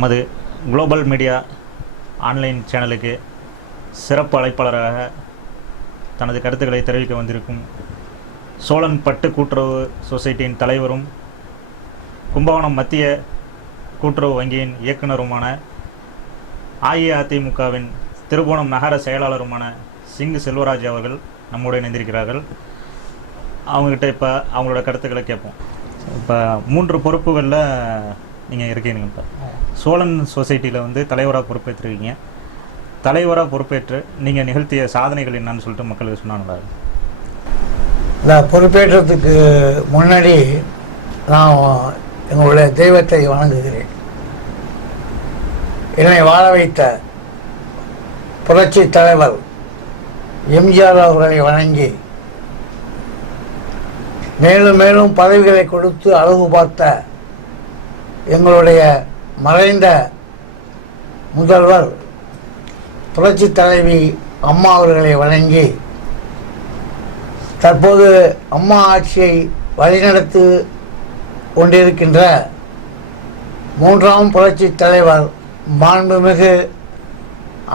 நமது global media online சேனலுக்கு சிறப்பு அழைப்பாளராக தனது கருத்துக்களை தெரிவிக்க வந்திருக்கும் சோழன் பட்டு கூட்டுறவு சொசைட்டியின் தலைவரும் கும்பகோணம் மத்திய கூட்டுறவு வங்கியின் இயக்குனருமான அஇஅதிமுகவின் திருபுவனம் நகர செயலாளருமான சிங்கு செல்வராஜ் அவர்கள் நம்முடைய இணைந்திருக்கிறார்கள். அவங்ககிட்ட இப்போ அவங்களோட கருத்துக்களை கேட்போம். இப்போ 3 பொறுப்புகளில் நீங்கள் இருக்கீங்க. இப்போ சோழன் சொசைட்டியில் தலைவராக பொறுப்பேற்றிருக்கீங்க. தலைவராக பொறுப்பேற்று நீங்கள் நிகழ்த்திய சாதனைகள் என்னன்னு சொல்லிட்டு மக்களுக்கு சொன்னாங்களா? நான் பொறுப்பேற்றத்துக்கு முன்னாடி நான் எங்களுடைய தெய்வத்தை வணங்குகிறேன். என்னை வாழ வைத்த புரட்சி தலைவர் எம்ஜிஆர் அவர்களை வணங்கி மேலும் மேலும் பதவிகளை கொடுத்து அழகு பார்த்த எங்களுடைய மறைந்த முதல்வர் புரட்சி தலைவி அம்மா அவர்களை வணங்கி தற்போது அம்மா ஆட்சியை வழிநடத்தி கொண்டிருக்கின்ற 3ஆம் புரட்சி தலைவர் மாண்புமிகு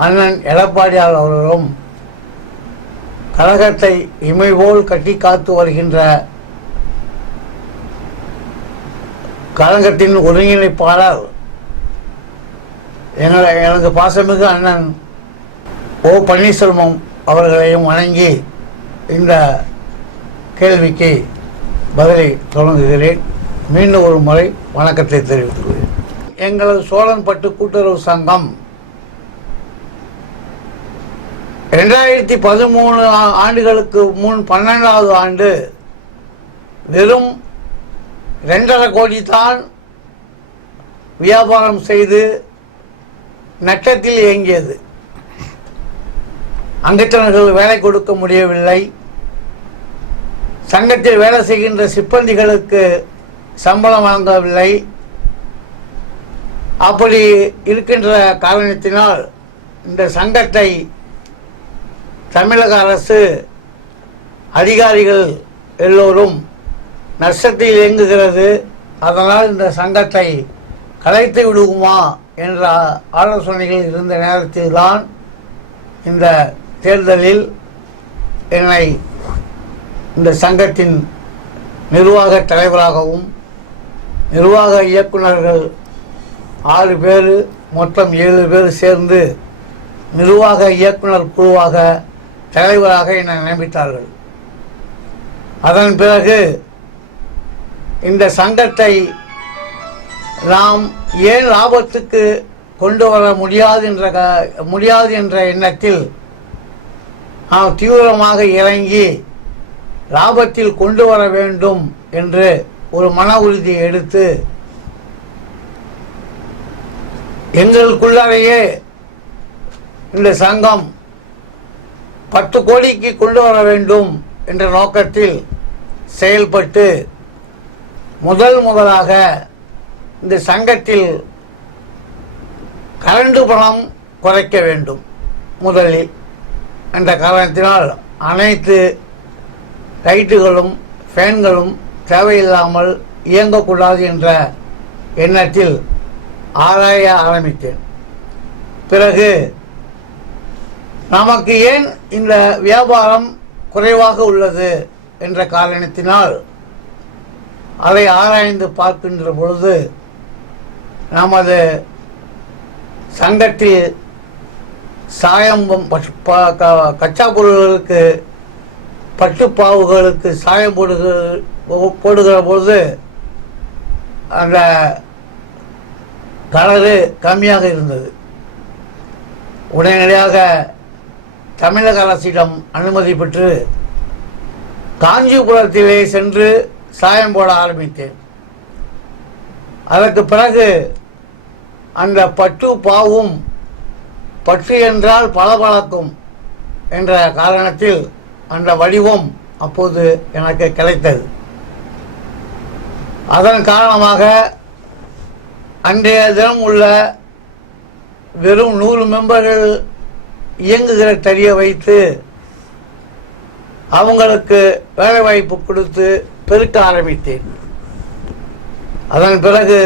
அண்ணன் எடப்பாடியார் அவர்களும் கழகத்தை இமைபோல் கட்டி காத்து வருகின்ற கழகத்தின் ஒருங்கிணைப்பாளர் எனது பாசமிகு அண்ணன் ஓ பன்னீர்செல்வம் அவர்களையும் வணங்கி இந்த கேள்விக்கு பதிலை தொடங்குகிறேன். மீண்டும் ஒரு முறை வணக்கத்தை தெரிவித்துள்ளேன். எங்களது சோழன் பட்டு கூட்டுறவு சங்கம் 2013 ஆண்டுகளுக்கு முன் 12வது ஆண்டு வெறும் 2.5 கோடி தான் வியாபாரம் செய்து நட்டத்தில் இயங்கியது. அங்கத்தினர்கள் வேலை கொடுக்க முடியவில்லை. சங்கத்தில் வேலை செய்கின்ற சிப்பந்திகளுக்கு சம்பளம் வழங்கவில்லை. அப்படி இருக்கின்ற காரணத்தினால் இந்த சங்கத்தை தமிழக அரசு அதிகாரிகள் எல்லோரும் நஷ்டத்தில் இயங்குகிறது, அதனால் இந்த சங்கத்தை கலைத்து விடுவோமா என்ற ஆலோசனைகள் இருந்த நேரத்தில்தான் இந்த தேர்தலில் என்னை இந்த சங்கத்தின் நிர்வாக தலைவராகவும் நிர்வாக இயக்குநர்கள் 6 பேர் மொத்தம் 7 பேர் சேர்ந்து நிர்வாக இயக்குனர் குழுவாக தலைவராக என்னை நியமித்தார்கள். அதன் பிறகு இந்த சங்கத்தை நாம் ஏன் லாபத்துக்கு கொண்டு வர முடியாது என்ற எண்ணத்தில் நாம் தீவிரமாக இறங்கி லாபத்தில் கொண்டு வர வேண்டும் என்று ஒரு மன உறுதியை எடுத்து எங்களுக்குள்ளாரையே இந்த சங்கம் 10 கோடிக்கு கொண்டு வர வேண்டும் என்ற நோக்கத்தில் செயல்பட்டு முதலாக இந்த சங்கத்தில் கரண்ட் பணம் குறைக்க வேண்டும் முதலில் என்ற காரணத்தினால் அனைத்து லைட்டுகளும் ஃபேன்களும் தேவையில்லாமல் இயங்கக்கூடாது என்ற எண்ணத்தில் ஆராய ஆரம்பித்தேன். பிறகு நமக்கு ஏன் இந்த வியாபாரம் குறைவாக உள்ளது என்ற காரணத்தினால் அதை ஆராய்ந்து பார்க்கின்ற பொழுது நமது சங்கத்தில் சாயம் கச்சா பொருள்களுக்கு பட்டுப்பாவுகளுக்கு சாயம் போடுகிற பொழுது அந்த கலரு கம்மியாக இருந்தது. உடனடியாக தமிழக அரசிடம் அனுமதி பெற்று காஞ்சிபுரத்திலே சென்று சாயம் போட ஆரம்பித்தேன். அதற்கு பிறகு அந்த பட்டு பாவும் பட்டு என்றால் பளபளக்கும் என்ற காரணத்தில் அந்த வடிவம் அப்போது எனக்கு கிடைத்தது. அதன் காரணமாக அன்றைய தினம் உள்ள வெறும் 100 மெம்பர்கள் இயங்குகிற தறிய வைத்து அவங்களுக்கு வேலை வாய்ப்பு கொடுத்து பெருக்க ஆரம்பித்தேன். அதன் பிறகு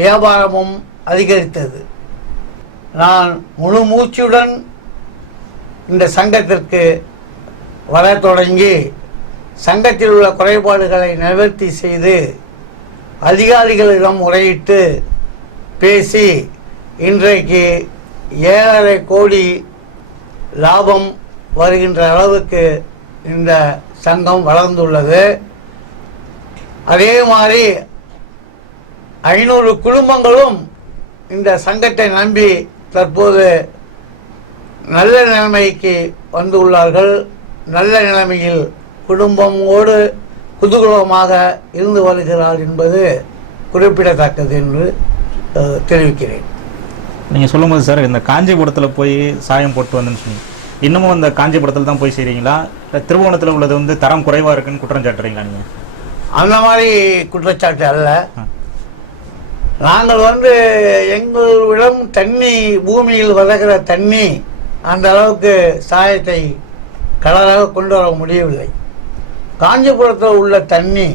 வியாபாரமும் அதிகரித்தது. நான் முழு மூச்சுடன் இந்த சங்கத்திற்கு வர தொடங்கி சங்கத்தில் உள்ள குறைபாடுகளை நிவர்த்தி செய்து அதிகாரிகளிடம் முறையிட்டு பேசி இன்றைக்கு 7.5 கோடி லாபம் வருகின்ற அளவுக்கு இந்த சங்கம் வளர்ந்துள்ளது. அதே மாதிரி 500 குடும்பங்களும் இந்த சங்கத்தை நம்பி தற்போது நல்ல நிலைமைக்கு வந்துள்ளார்கள். நல்ல நிலைமையில் குடும்பமோடு குதூகலமாக இருந்து வருகிறார் என்பது குறிப்பிடத்தக்கது என்று தெரிவிக்கிறேன். நீங்கள் சொல்லும்போது சார், இந்த காஞ்சிபுரத்தில் போய் சாயம் போட்டு வந்தேன்னு சொன்னீங்க. இன்னமும் அந்த காஞ்சிபுரத்தில் தான் போய் செய்கிறீங்களா, இல்லை திருவோணத்தில் உள்ளது வந்து தரம் குறைவாக இருக்குன்னு குற்றம் சாட்டுறீங்களா நீங்கள்? அந்த மாதிரி குற்றச்சாட்டு அல்ல. நாங்கள் எங்களிடம் தண்ணி, பூமியில் வளர்கிற தண்ணி அந்த அளவுக்கு சாயத்தை கலராக கொண்டு வர முடியவில்லை. காஞ்சிபுரத்தில் உள்ள தண்ணி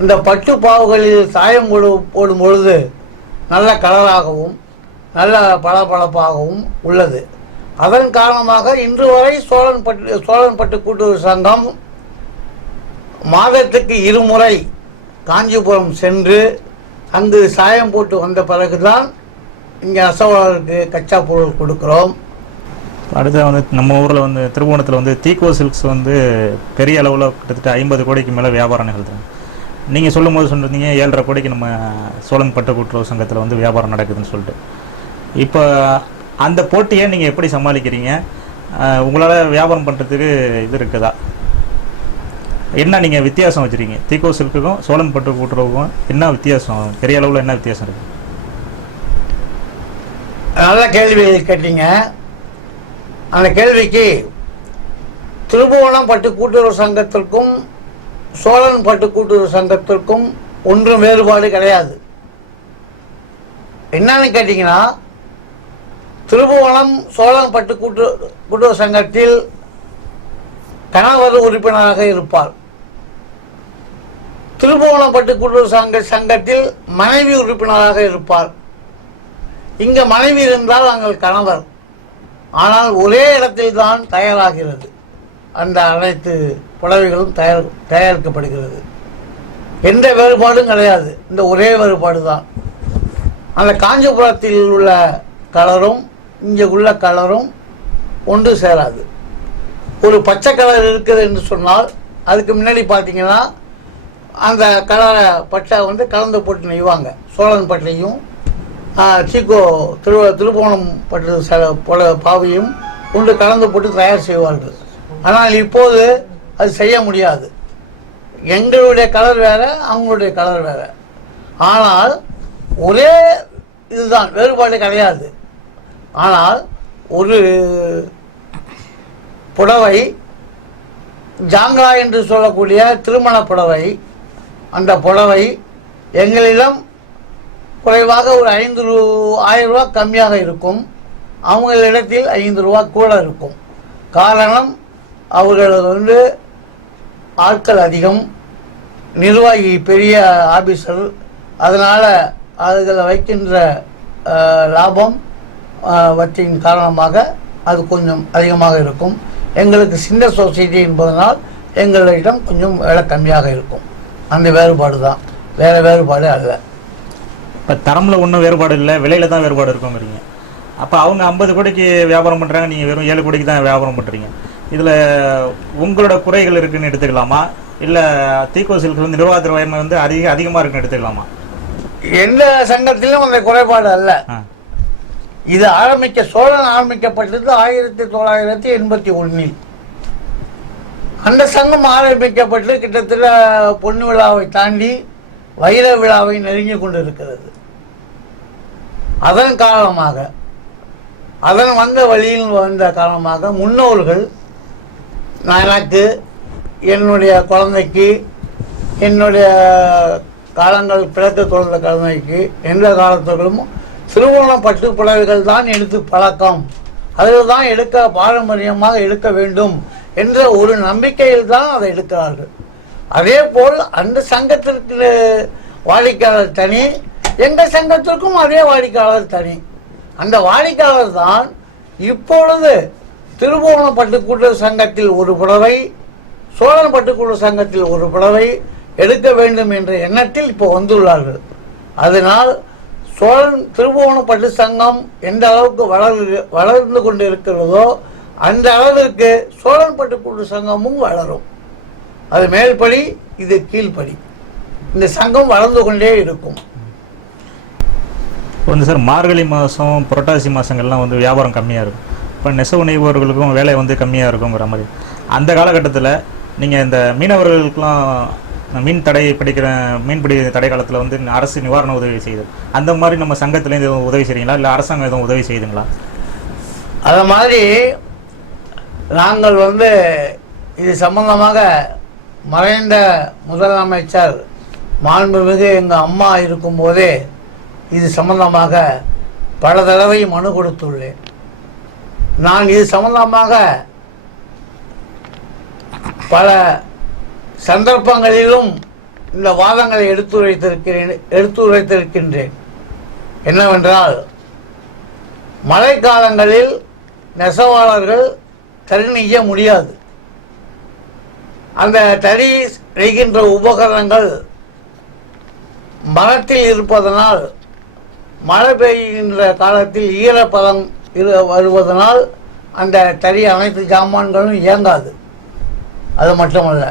இந்த பட்டு பாவுகளில் சாயம் போடும் பொழுது நல்ல கலராகவும் நல்ல பளபளப்பாகவும் உள்ளது. அதன் காரணமாக இன்று வரை சோழன்பட்டு கூட்டுறவு சங்கம் மாதத்துக்கு 2 முறை காஞ்சிபுரம் சென்று அங்கு சாயம் போட்டு வந்த பிறகுதான் இங்கே நெசவாளருக்கு கச்சா பொருள் கொடுக்குறோம். அடுத்து வந்து நம்ம ஊரில் வந்து திருவோணத்தில் வந்து தீகோ சில்க்ஸ் வந்து பெரிய அளவில் கிட்டத்தட்ட 50 கோடிக்கு மேலே வியாபாரம் நிகழ்த்துறாங்க. நீங்கள் சொல்லும் போது சொல்லியிருந்தீங்க 7.5 கோடிக்கு நம்ம சோழன்பட்டு கூட்டுறவு சங்கத்தில் வந்து வியாபாரம் நடக்குதுன்னு சொல்லிட்டு. இப்போ அந்த போட்டியை நீங்கள் எப்படி சமாளிக்கிறீங்க? உங்களால் வியாபாரம் பண்ணுறதுக்கு இது இருக்குதா? என்ன நீங்கள் வித்தியாசம் வச்சுருக்கீங்க? தீகோ சில்க்குக்கும் சோழன்பட்டு கூட்டுறவுக்கும் என்ன வித்தியாசம்? பெரிய அளவில் என்ன வித்தியாசம் இருக்குது? நல்ல கேள்வி கேட்டீங்க. அந்த கேள்விக்கு திருபுவனம் பட்டு கூட்டுறவு சங்கத்திற்கும் சோழன் பட்டு கூட்டுறவு சங்கத்திற்கும் ஒன்றும் வேறுபாடு கிடையாது. என்னன்னு கேட்டீங்கன்னா, திருபுவனம் சோழன் பட்டு கூட்டுறவு சங்கத்தில் கணவர் உறுப்பினராக இருப்பார். திருபுவனம் பட்டு கூட்டுறவு சங்கத்தில் மனைவி உறுப்பினராக இருப்பார். இங்க மனைவி இருந்தால் நாங்கள் கணவர். ஆனால் ஒரே இடத்தில் தான் தயாராகிறது. அந்த அனைத்து புடவைகளும் தயாரிக்கப்படுகிறது. எந்த வேறுபாடும் கிடையாது. இந்த ஒரே வேறுபாடு தான். அந்த காஞ்சிபுரத்தில் உள்ள கலரும் இங்கே உள்ள கலரும் ஒன்று சேராது. ஒரு பச்சை கலர் இருக்குது என்று சொன்னால் அதுக்கு முன்னாடி பார்த்தீங்கன்னா அந்த கலரை பட்டை கலந்து போட்டு நெய்வாங்க. சோழன் பட்டையும் சீக்கோ திருபுவனம் பட்டு பாவையும் ஒன்று கலந்து போட்டு தயார் செய்வார்கள். ஆனால் இப்போது அது செய்ய முடியாது. எங்களுடைய கலர் வேற, அவங்களுடைய கலர் வேற. ஆனால் ஒரே இதுதான், வேறுபாடு கிடையாது. ஆனால் ஒரு புடவை ஜாங்கா என்று சொல்லக்கூடிய திருமண புடவை, அந்த புடவை எங்களிடம் குறைவாக ஒரு 5,000 ரூபா கம்மியாக இருக்கும். அவங்களிடத்தில் 5 ரூபா கூட இருக்கும். காரணம், அவர்கள் ஆட்கள் அதிகம், நிர்வாகி பெரிய ஆபீசர். அதனால் அதுகளை வைக்கின்ற லாபம் வற்றியின் காரணமாக அது கொஞ்சம் அதிகமாக இருக்கும். எங்களுக்கு சின்ன சொசைட்டி என்பதனால் எங்களிடம் கொஞ்சம் விலை கம்மியாக இருக்கும். அந்த வேறுபாடு தான், வேறு வேறுபாடு அல்ல. இப்போ தரமில் ஒன்றும் வேறுபாடு இல்லை, விலையில் தான் வேறுபாடு இருக்குங்கிறீங்க. அப்போ அவங்க 50 கோடிக்கு வியாபாரம் பண்ணுறாங்க, நீங்கள் வெறும் 7 கோடிக்கு தான் வியாபாரம் பண்ணுறீங்க. இதில் உங்களோட குறைகள் இருக்குன்னு எடுத்துக்கலாமா, இல்லை தீகோ சில்க் நிர்வாகத்தின் வயமை அதிகமாக இருக்குன்னு எடுத்துக்கலாமா? எந்த சங்கத்திலும் அந்த குறைபாடு அல்ல. இது சோழன் ஆரம்பிக்கப்பட்டது 1981. அந்த சங்கம் ஆரம்பிக்கப்பட்டு கிட்டத்தட்ட பொன்னு விழாவை தாண்டி வைர விழாவை நெருங்கி கொண்டிருக்கிறது. அதன் காரணமாக, அதன் வழியில் வந்த காரணமாக முன்னோர்கள் எனக்கு, என்னுடைய குழந்தைக்கு, என்னுடைய காலங்கள் பிறக்க குழந்தை குழந்தைக்கு எந்த காலத்திலும் திருவோணம் பட்டு புடவைகள் தான் எடுத்து பழக்கம், அதில் தான் பாரம்பரியமாக எடுக்க வேண்டும் என்ற ஒரு நம்பிக்கையில் தான் அதை எடுக்கிறார்கள். அதே போல் அந்த சங்கத்திற்கு வாடிக்கையாளர் தனி, எங்கள் சங்கத்திற்கும் அதே வாடிக்கையாளர் தனி. அந்த வாடிக்கையாளர் தான் இப்பொழுது திருபுவனம் பட்டுக்கூட்டுறவு சங்கத்தில் ஒரு புடவை, சோழன் பட்டுக்கூட்டுறவு சங்கத்தில் ஒரு புடவை எடுக்க வேண்டும் என்ற எண்ணத்தில் இப்போ வந்துள்ளார்கள். அதனால் சோழன் திருபுவனம் பட்டு சங்கம் எந்த அளவுக்கு வளர்ந்து கொண்டு இருக்கிறதோ அந்த அளவிற்கு சோழன் பட்டுக்கூட்டுறவு சங்கமும் வளரும். அது மேல்படி, இது கீழ்படி. இந்த சங்கம் வளர்ந்து கொண்டே இருக்கும். இப்போ வந்து சார், மார்கழி மாதம் புரட்டாசி மாதங்கள்லாம் வந்து வியாபாரம் கம்மியாக இருக்கும். இப்போ நெசவு நெய்வோர்களுக்கும் வேலை வந்து கம்மியாக இருக்குங்கிற மாதிரி அந்த காலகட்டத்தில் நீங்கள் இந்த மீனவர்களுக்கெலாம் மீன்பிடி தடை காலத்தில் வந்து அரசு நிவாரண உதவி செய்யுது. அந்த மாதிரி நம்ம சங்கத்துலேருந்து எதுவும் உதவி செய்கிறீங்களா, இல்லை அரசாங்கம் எதுவும் உதவி செய்யுதுங்களா? அது மாதிரி நாங்கள் வந்து இது சம்பந்தமாக மறைந்த முதலமைச்சர் மாண்புமிகு எங்கள் அம்மா இருக்கும்போதே இது சம்பந்தமாக பல தடவை மனு கொடுத்துள்ளேன். நான் இது சம்பந்தமாக பல சந்தர்ப்பங்களிலும் இந்த வாதங்களை எடுத்துரைத்திருக்கின்றேன். என்னவென்றால், மழைக்காலங்களில் நெசவாளர்கள் தறி நெய்ய முடியாது. அந்த தறி நெய்கின்ற உபகரணங்கள் மரத்தில் இருப்பதனால், மழை பெய்கின்ற காலத்தில் ஈரப்பதம் வருவதனால் அந்த தறி அனைத்து ஜாமான்களும் இயங்காது. அது மட்டுமல்ல,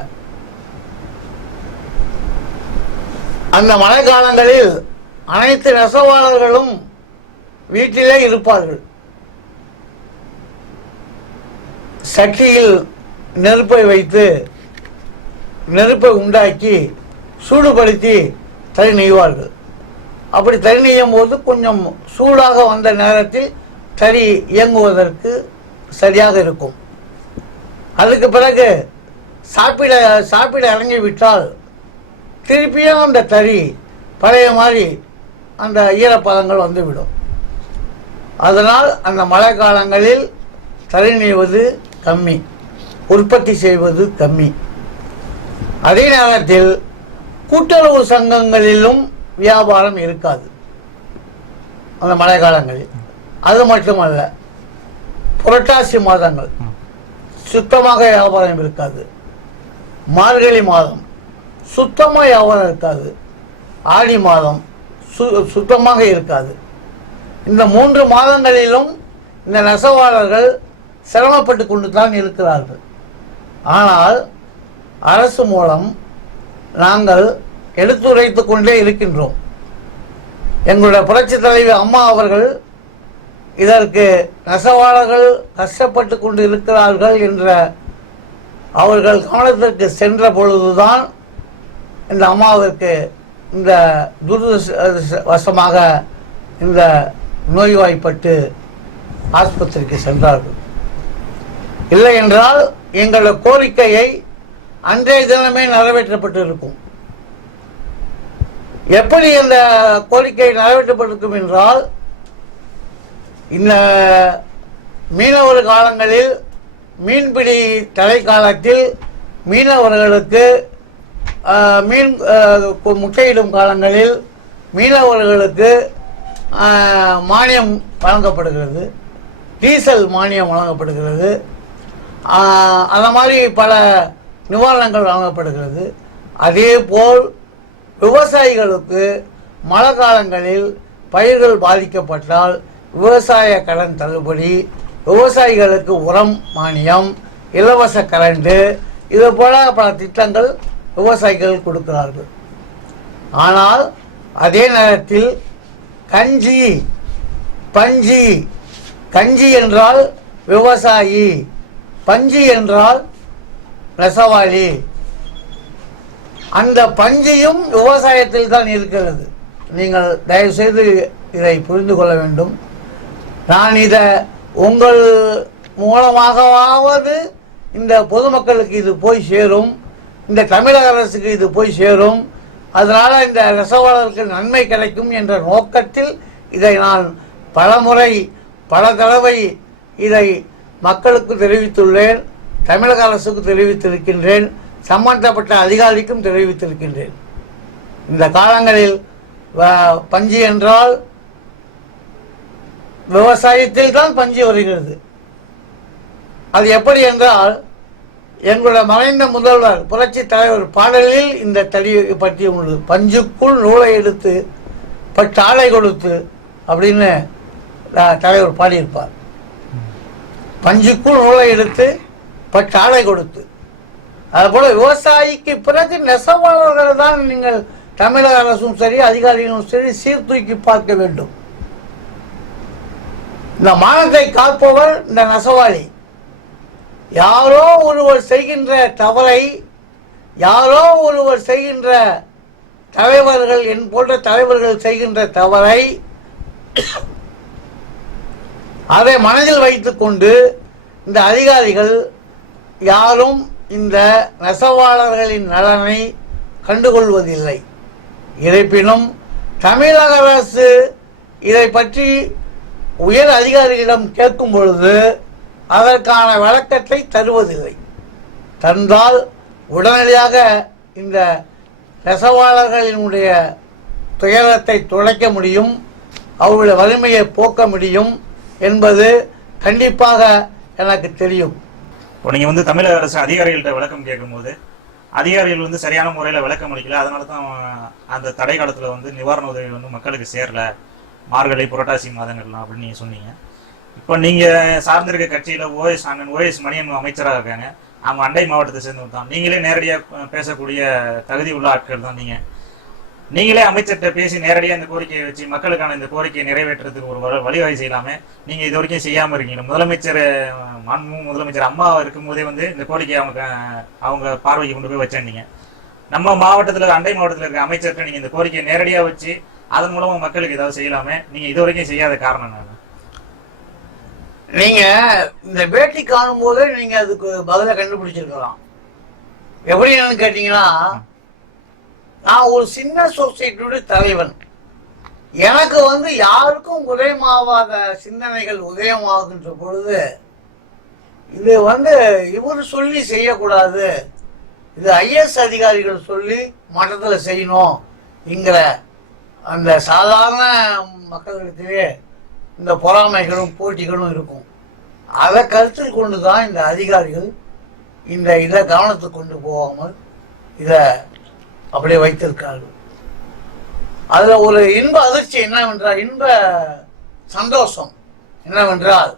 அந்த மழை காலங்களில் அனைத்து நெசவாளர்களும் வீட்டிலே இருப்பார்கள். சட்டியில் நெருப்பை வைத்து நெருப்பை உண்டாக்கி சூடுபடுத்தி தறி நெய்வார்கள். அப்படி தறி நெய்யும் போது கொஞ்சம் சூடாக வந்த நேரத்தில் தறி இயங்குவதற்கு சரியாக இருக்கும். அதுக்கு பிறகு சாப்பிட இறங்கிவிட்டால் திருப்பியும் அந்த தறி பழைய மாதிரி அந்த ஈரப்பதங்கள் வந்துவிடும். அதனால் அந்த மழை காலங்களில் தறி நெய்வது கம்மி, உற்பத்தி செய்வது கம்மி. அதே நேரத்தில் கூட்டுறவு சங்கங்களிலும் வியாபாரம் இருக்காது அந்த மழை காலங்களில். அது மட்டுமல்ல, புரட்டாசி மாதங்கள் சுத்தமாக வியாபாரம் இருக்காது. மார்கழி மாதம் சுத்தமாக வியாபாரம் இருக்காது. ஆடி மாதம் சுத்தமாக இருக்காது. இந்த 3 மாதங்களிலும் இந்த நெசவாளர்கள் சிரமப்பட்டு கொண்டு தான் இருக்கிறார்கள். ஆனால் அரசு மூலம் நாங்கள் எடுத்துரைத்து கொண்டே இருக்கின்றோம். எங்களுடைய புரட்சி தலைவி அம்மா அவர்கள் இதற்கு நெசவாளர்கள் கஷ்டப்பட்டு கொண்டு இருக்கிறார்கள் என்ற அவர்கள் கவனத்திற்கு சென்ற பொழுதுதான் இந்த அம்மாவிற்கு இந்த துரதிர்ஷ்டவசமாக இந்த நோய்வாய்ப்பட்டு ஆஸ்பத்திரிக்கு சென்றார்கள். இல்லை என்றால் எங்களுடைய கோரிக்கையை அன்றைய தினமே நிறைவேற்றப்பட்டு இருக்கும். எப்படி இந்த கோரிக்கை நிறைவேற்றப்பட்டிருக்கும் என்றால், இந்த மீனவர் காலங்களில் மீன்பிடி தடை காலத்தில் மீனவர்களுக்கு மீன் முட்டையிடும் காலங்களில் மீனவர்களுக்கு மானியம் வழங்கப்படுகிறது, டீசல் மானியம் வழங்கப்படுகிறது, அந்த மாதிரி பல நிவாரணங்கள் வழங்கப்படுகிறது. அதேபோல் விவசாயிகளுக்கு மழை காலங்களில் பயிர்கள் பாதிக்கப்பட்டால் விவசாய கடன் தள்ளுபடி, விவசாயிகளுக்கு உரம் மானியம், இலவச கரண்டு, இது போல பல திட்டங்கள் விவசாயிகள் கொடுக்கிறார்கள். ஆனால் அதே நேரத்தில் கஞ்சி பஞ்சி, கஞ்சி என்றால் விவசாயி, பஞ்சி என்றால் நெசவாளி. அந்த பஞ்சியும் விவசாயத்தில் தான் இருக்கிறது. நீங்கள் தயவுசெய்து இதை புரிந்து கொள்ள வேண்டும். நான் இதை உங்கள் மூலமாகவாவது இந்த பொதுமக்களுக்கு இது போய் சேரும், இந்த தமிழக அரசுக்கு இது போய் சேரும், அதனால் இந்த நெசவாளருக்கு நன்மை கிடைக்கும் என்ற நோக்கத்தில் இதை நான் பலமுறை பல தடவை இதை மக்களுக்கு தெரிவித்துள்ளேன், தமிழக அரசுக்கு தெரிவித்திருக்கின்றேன், சம்பந்தப்பட்ட அதிகாரிக்கும் தெரிவித்திருக்கின்றேன். இந்த காலங்களில் பஞ்சு என்றால் விவசாயத்தில் தான் பஞ்சு வருகிறது. அது எப்படி என்றால் எங்களுடைய மறைந்த முதல்வர் புரட்சி தலைவர் பாடலில் இந்த தடி பற்றி உள்ளது. பஞ்சுக்குள் நூலை எடுத்து பட்டாளை கொடுத்து அப்படின்னு தலைவர் பாடியிருப்பார். பஞ்சுக்குள் நூலை எடுத்து பட்டாளை கொடுத்து. அதுபோல விவசாயிக்கு பிறகு நெசவாளர்கள் தான் நீங்கள் தமிழக அரசும் சரி அதிகாரிகளும் சரி சீர்தூக்கி பார்க்க வேண்டும். இந்த மானத்தை காப்பவர் இந்த நெசவாளி. யாரோ ஒருவர் செய்கின்ற தவறை, யாரோ ஒருவர் செய்கின்ற தலைவர்கள், என் போன்ற தலைவர்கள் செய்கின்ற தவறை அதை மனதில் வைத்துக் கொண்டு இந்த அதிகாரிகள் யாரும் இந்த நெசவாளர்களின் நலனை கண்டுகொள்வதில்லை. இருப்பினும் தமிழக அரசு இதை பற்றி உயர் அதிகாரிகளிடம் கேட்கும் பொழுது அதற்கான விளக்கத்தை தருவதில்லை. தந்தால் உடனடியாக இந்த நெசவாளர்களினுடைய துயரத்தை துடைக்க முடியும், அவருடைய வலிமையை போக்க முடியும் என்பது கண்டிப்பாக எனக்கு தெரியும். இப்போ நீங்கள் வந்து தமிழக அரசு அதிகாரிகள்கிட்ட விளக்கம் கேட்கும்போது அதிகாரிகள் வந்து சரியான முறையில் விளக்கம் அளிக்கல. அதனால தான் அந்த தடை காலத்தில் வந்து நிவாரண உதவி வந்து மக்களுக்கு சேரல, மார்கழி புரட்டாசி மாதங்கள்லாம் அப்படின்னு நீங்கள் சொன்னீங்க. இப்போ நீங்கள் சார்ந்திருக்க கட்சியில் ஓஎஸ் மணியன் அமைச்சராக இருக்காங்க. அவங்க அண்டை மாவட்டத்தை சேர்ந்தவர் தான். நீங்களே நேரடியாக பேசக்கூடிய தகுதி உள்ள ஆட்கள் தான். நீங்களே அமைச்சர்கிட்ட பேசி நேரடியாக இந்த கோரிக்கையை வச்சு மக்களுக்கான இந்த கோரிக்கையை நிறைவேற்றுறதுக்கு ஒரு வழிவகை செய்யலாமே. நீங்கள் இது வரைக்கும் செய்யாமல் இருக்கீங்க. முதலமைச்சர் அம்மா இருக்கும்போதே வந்து இந்த கோரிக்கையை அவங்க பார்வைக்கு கொண்டு போய் வச்சிருந்தீங்க. நம்ம மாவட்டத்தில் அண்டை மாவட்டத்தில் இருக்க அமைச்சர்கிட்ட நீங்கள் இந்த கோரிக்கையை நேரடியாக வச்சு அதன் மூலமா மக்களுக்கு ஏதாவது செய்யலாமே. நீங்கள் இது வரைக்கும் செய்யாத காரணம் என்ன? நீங்க இந்த பேட்டி காணும் போதே நீங்க அதுக்கு பதில கண்டுபிடிச்சிருக்கலாம். எப்படின்னு கேட்டீங்கன்னா, நான் ஒரு சின்ன சொசைட்டியுடைய தலைவன். எனக்கு வந்து யாருக்கும் உதயமாவாத சிந்தனைகள் உதயமாகுன்ற பொழுது இது வந்து இவர் சொல்லி செய்யக்கூடாது, இது ஐஏஎஸ் அதிகாரிகள் சொல்லி மட்டத்தில் செய்யணும் என்கிற அந்த சாதாரண மக்களிடத்திலே இந்த பொறாமைகளும் போட்டிகளும் இருக்கும். அதை கருத்தில் கொண்டு தான் இந்த அதிகாரிகள் இதை கவனத்துக்கு கொண்டு போகாமல் இதை அப்படியே வைத்திருக்கார்கள். அதுல ஒரு இன்ப அதிர்ச்சி என்னவென்றால், இன்ப சந்தோஷம் என்னவென்றால்,